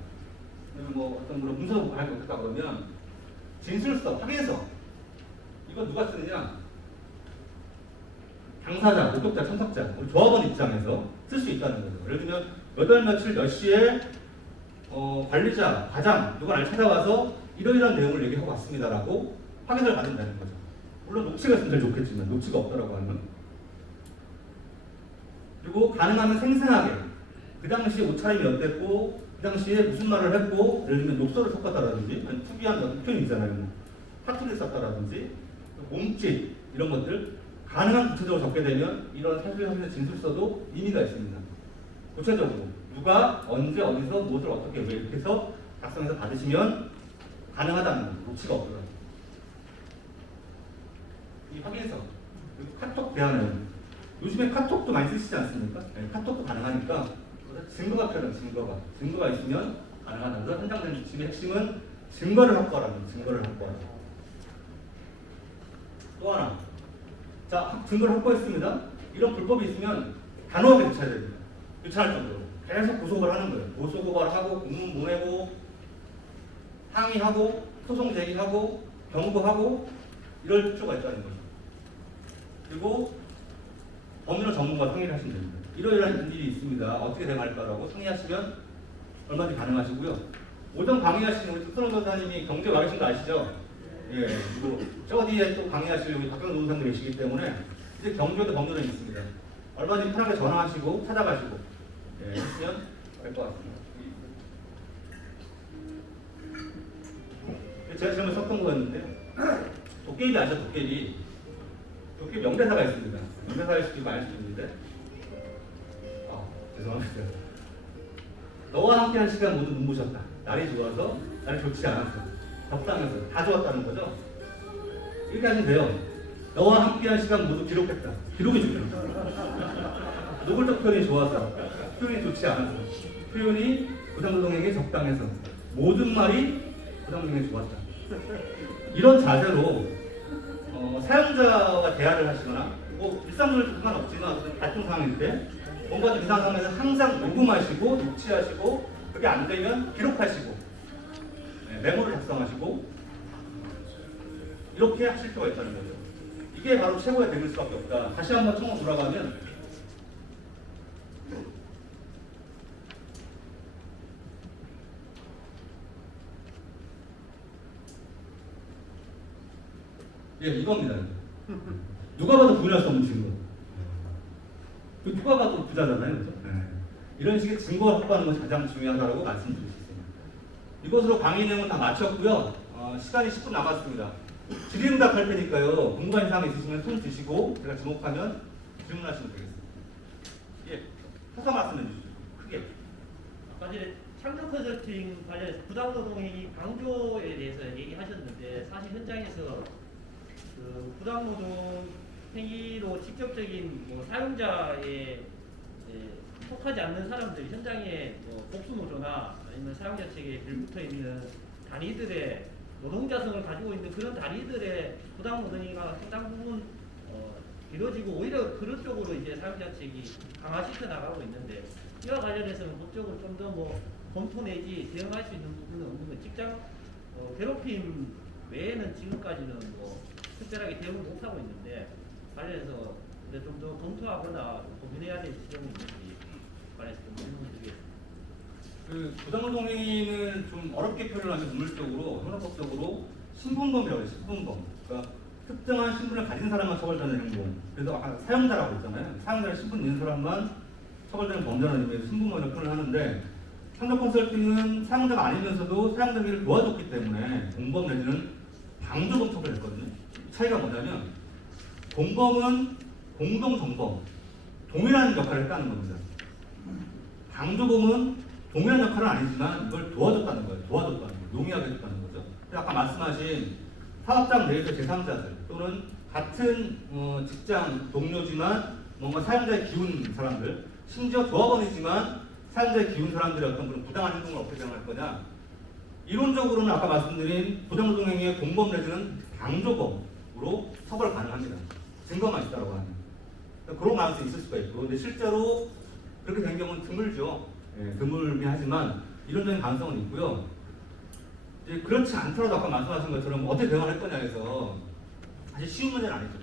뭐 어떤 그런 문서도 발견 못했다 그러면 진술서, 확인서 이거 누가 쓰느냐? 당사자, 목격자, 참석자, 우리 조합원 입장에서 쓸 수 있다는 거죠. 예를 들면 몇 월 며칠 몇 시에 관리자, 과장 누가 날 찾아와서 이러이러한 내용을 얘기하고 왔습니다라고 확인을 받는다는 거죠. 물론 녹취가 있으면 제일 좋겠지만 녹취가 없다라고 하면 그리고 가능하면 생생하게 그 당시에 옷차림이 어땠고 그 당시에 무슨 말을 했고 예를 들면 욕설을 섞었다라든지 아니 특이한 어떤 표현이 있잖아요. 사투리를 썼다라든지 몸짓 이런 것들 가능한 구체적으로 적게 되면 이런 사실의 진술서도 의미가 있습니다. 구체적으로 누가 언제 어디서 무엇을 어떻게 왜 이렇게 해서 작성해서 받으시면 가능하다는 거죠. 녹취가 없더라도 이 확인서 그리고 카톡 대화는 요즘에 카톡도 많이 쓰시지 않습니까? 네, 카톡도 가능하니까 증거가 필요해요. 증거가 있으면 가능하다는 거죠. 현장 지침의 핵심은 증거를 확보하라는 거죠. 증거를 확보하라. 또 하나 자 증거를 확보했습니다. 이런 불법이 있으면 단호하게 대처해야 됩니다. 유찰할 정도로 계속 고소고발 하는 거예요. 고소고발하고 공문 보내고 항의하고 소송 제기하고 경고하고 이럴 필요가 있다는 거죠. 그리고 법률 전문가 상의를 하시면 됩니다. 이러이러한 일이 있습니다. 어떻게 대응할까라고 상의하시면 얼마든지 가능하시고요. 오전 강의하시는 우리 특선호 변호사님이 경제 와 계신 거 아시죠? 예, 그리고 저 뒤에 또 강의하실 여기 박경 변호사님 계시기 때문에 이제 경제도 법률은 있습니다. 얼마든지 편하게 전화하시고 찾아가시고 하시면 될 것 같습니다. 제가 지금 썼던 거였는데 도깨비 아시죠? 도깨비 명대사가 있습니다. 명대사일 수도 있고 아닐 수도 있는데 죄송합니다. 너와 함께한 시간 모두 눈부셨다. 날이 좋아서 날이 좋지 않았어. 덥다면서 다 좋았다는 거죠. 이렇게 하시면 돼요. 너와 함께한 시간 모두 기록했다. 기록이 중요합니다. 노골적 표현이 좋아서 표현이 좋지 않아서 표현이 부담노동에게 적당해서 모든 말이 부담노동에게 좋았다. 이런 자세로 사용자와 대화를 하시거나 뭐 일상적으로 상관없지만 어떤 갈등 상황일 때 뭔가 좀 이상한 상황에서 항상 녹음하시고 녹취하시고 그게 안 되면 기록하시고 메모를 작성하시고 이렇게 하실 필요가 있다는 거죠. 이게 바로 최고의 대응일 수밖에 없다. 다시 한번 청원 돌아가면 이겁니다. 누가 봐도 부인할 수 없는 증거. 누가 봐도 부자잖아요. 그렇죠? 이런 식의 증거를 확보하는 것이 가장 중요하다고 말씀드릴 수 있습니다. 이것으로 강의 내용은 다 마쳤고요. 시간이 10분 남았습니다. 질의응답 할 테니까요. 궁금한 사항 있으시면 손 드시고 제가 지목하면 질문하시면 되겠습니다. 예, 서서 말씀해 주시죠. 크게. 아까 전에 창조 컨설팅 관련해서 부당노동행위 방조에 대해서 얘기하셨는데 사실 현장에서 그 부당노동 행위로 직접적인 뭐 사용자에 속하지 않는 사람들 현장에 뭐 복수노조나 아니면 사용자 측에 빌붙어 있는 단위들의 노동자성을 가지고 있는 그런 단위들의 부당노동행위가 상당 부분 이루어지고 오히려 그런 쪽으로 이제 사용자 측이 강화시켜 나가고 있는데 이와 관련해서는 법적으로 좀 더 뭐 검토 내지 대응할 수 있는 부분은 없는 거 직장 괴롭힘 외에는 지금까지는 뭐 특별하게 대응을 못하고 있는데 관련해서 좀 더 검토하거나 고민해야 될 지점이 있는지 관련해서 좀 질문을 드리겠습니다. 그 부당노동행위는 좀 어렵게 표현하면 물적으로 형사법적으로 신분범이라고 해요. 신분범. 그러니까 특정한 신분을 가진 사람만 처벌되는 행동. 그래서 아까 사용자라고 했잖아요. 사용자의 신분 있는 사람만 처벌되는 범죄라는 의미에서 신분범이라고 표현을 하는데 창조 컨설팅은 사용자가 아니면서도 사용자를 도와줬기 때문에 공범 내지는 방조범 처벌했거든요. 차이가 뭐냐면 공범은 공동정범, 동일한 역할을 했다는 겁니다. 방조범은 동일한 역할은 아니지만 이걸 도와줬다는 거예요. 도와줬다는 거예요. 용이하게 했다는 거죠. 아까 말씀하신 사업장 내에서 제3자들 또는 같은 직장 동료지만 뭔가 사용자의 기운 사람들, 심지어 조합원이지만 사용자의 기운 사람들의 어떤 그런 부당한 행동을 어떻게 대응할 거냐. 이론적으로는 아까 말씀드린 부당노동행위의 공범 내지는 방조범으로 처벌 가능합니다. 증거만 있다고 하면. 그런 가능성이 있을 수가 있고, 근데 실제로 그렇게 된 경우는 드물죠. 드물긴 하지만 이론적인 가능성은 있고요. 이제 그렇지 않더라도 아까 말씀하신 것처럼 어떻게 대응을 할 거냐 해서 사실 쉬운 문제는 아니죠.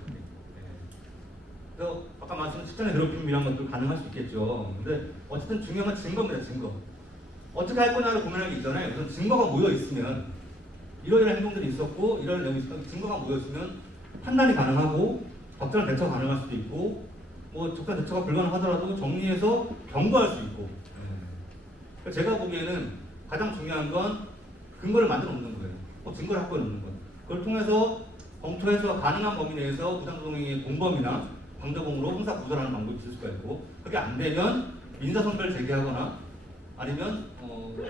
그래서 아까 말씀하신 직장의 괴롭힘 이런 것도 가능할 수 있겠죠. 근데 어쨌든 중요한 건 증거입니다. 증거. 어떻게 할 거냐를 고민하기 이전에 우선 증거가 모여 있으면 이러이러한 행동들이 있었고 이런 내용이 있었던 증거가 모여 있으면 판단이 가능하고 적절한 대처가 가능할 수도 있고 뭐 적절한 대처가 불가능하더라도 정리해서 경고할 수 있고. 그러니까 제가 보기에는 가장 중요한 건 근거를 만들어 놓는 거예요. 꼭 증거를 확보해 놓는 거. 그걸 통해서 검토해서 가능한 범위 내에서 부당노동행위의 공범이나 방조범으로 형사 구설하는 방법이 있을 수가 있고, 그게 안 되면 민사선배를 제기하거나 아니면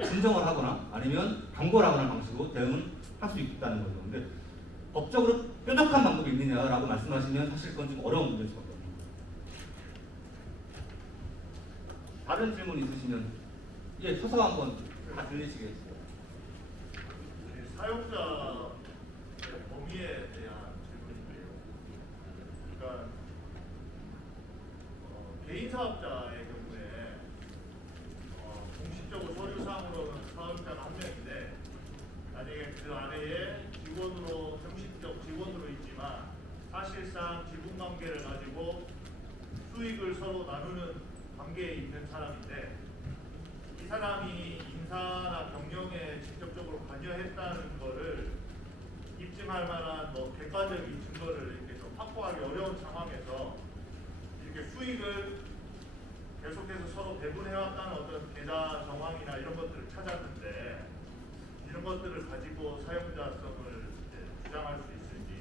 진정을 하거나 아니면 경고를 하거나 방식으로 대응을 할 수 있다는 거죠. 근데 법적으로 뾰족한 방법이 있느냐라고 말씀하시면 사실 그건 좀 어려운 문제일 것 같거든요. 다른 질문 있으시면 서서 한번 다 들리시겠어요? 사용자 범위에 대한 질문인데요. 그러니까 사업자의 경우에 공식적으로 서류상으로는 사업자가 한 명인데 만약에 그 아래에 직원으로 정식적 직원으로 있지만 사실상 지분 관계를 가지고 수익을 서로 나누는 관계에 있는 사람인데 이 사람이 인사나 경영에 직접적으로 관여했다는 거를 입증할 만한 뭐 객관적인 증거를 이렇게 좀 확보하기 어려운 상황에서 이렇게 수익을 계속해서 서로 배분해왔다는 어떤 계좌 정황이나 이런 것들을 찾았는데 이런 것들을 가지고 사용자성을 이제 주장할 수 있을지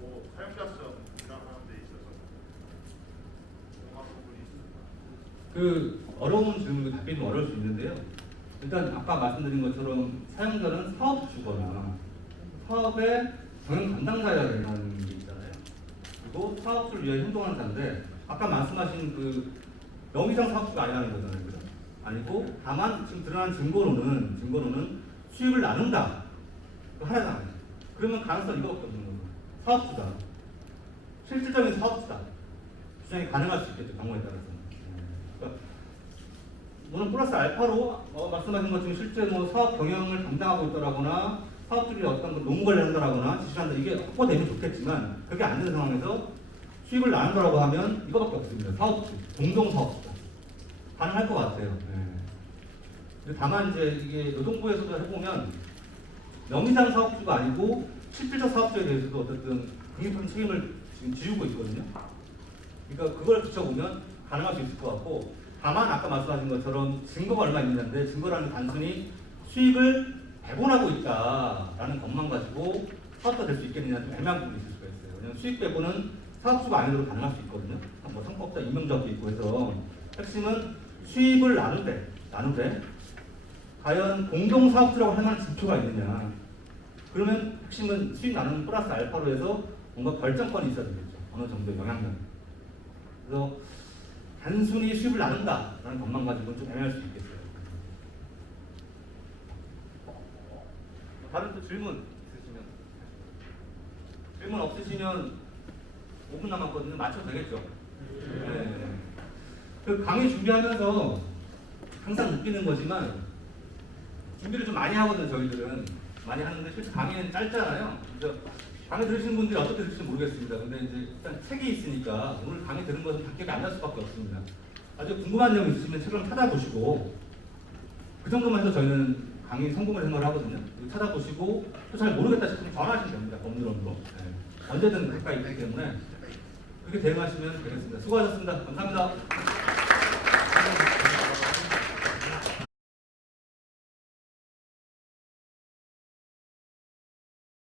뭐 사용자성 주장하는 데 있어서 정확한 부분이 있습니다. 그 어려운 질문이 답변이 어려울 수 있는데요. 일단 아까 말씀드린 것처럼 사용자는 사업주거나 사업의 경영 담당자여야 된다는 게 있잖아요. 그리고 사업주를 위해 행동하는 자인데 아까 말씀하신 그 명의상 사업주가 아니라는 거잖아요. 그죠? 아니고 다만 지금 드러난 증거로는 수익을 나눈다. 하나잖아요. 그러면 가능성 이거밖에 없는 거예요. 사업주다. 실질적인 사업주다. 주장이 가능할 수 있겠죠. 경우에 따라서. 그러니까 물론 플러스 알파로 말씀하신 것처럼 실제 뭐 사업 경영을 담당하고 있다라거나 사업주들이 어떤 노무 관리를 한다라거나 지시를 한다. 이게 확보되면 좋겠지만 그게 안 되는 상황에서 수익을 나눈다라고 하면 이거밖에 없습니다. 사업주, 공동 사업주다. 가능할 것 같아요. 네. 다만 이제 이게 노동부에서도 해보면 명의상 사업주가 아니고 실질적 사업주에 대해서도 어쨌든 국민적인 책임을 지금 지우고 있거든요. 그러니까 그걸 비춰보면 가능할 수 있을 것 같고 다만 아까 말씀하신 것처럼 증거가 얼마 있는데 증거라는 단순히 수익을 배분하고 있다라는 것만 가지고 사업자 될 수 있겠느냐 좀 애매한 부분이 있을 수가 있어요. 왜냐하면 수익 배분은 사업주가 아니어도 가능할 수 있거든요. 뭐 상법자 임명자도 있고 해서 핵심은 수익을 나누되 과연 공동 사업주라고 할 만한 지표가 있느냐. 그러면 핵심은 수익 나누는 플러스 알파로 해서 뭔가 결정권이 있어야 되겠죠. 어느 정도의 영향력. 그래서 단순히 수익을 나눈다라는 것만 가지고는 좀 애매할 수 있겠어요. 다른 또 질문 있으시면 질문 없으시면 5분 남았거든요. 맞춰도 되겠죠? 네. 그 강의 준비하면서 항상 느끼는 거지만 준비를 좀 많이 하거든요. 저희들은 많이 하는데 실제 강의는 짧잖아요. 그래서 강의 들으시는 분들이 어떻게 들을지 모르겠습니다. 근데 이제 일단 책이 있으니까 오늘 강의 들은 것은 다 기억이 안 날 수밖에 없습니다. 아주 궁금한 내용 있으시면 책을 좀 찾아보시고 그 정도만 해서 저희는 강의 성공을 생각을 하거든요. 찾아보시고 또 잘 모르겠다 싶으면 전화하시면 됩니다. 법무원으로. 네. 언제든 가까이 있기 때문에 그렇게 대응하시면 되겠습니다. 수고하셨습니다. 감사합니다.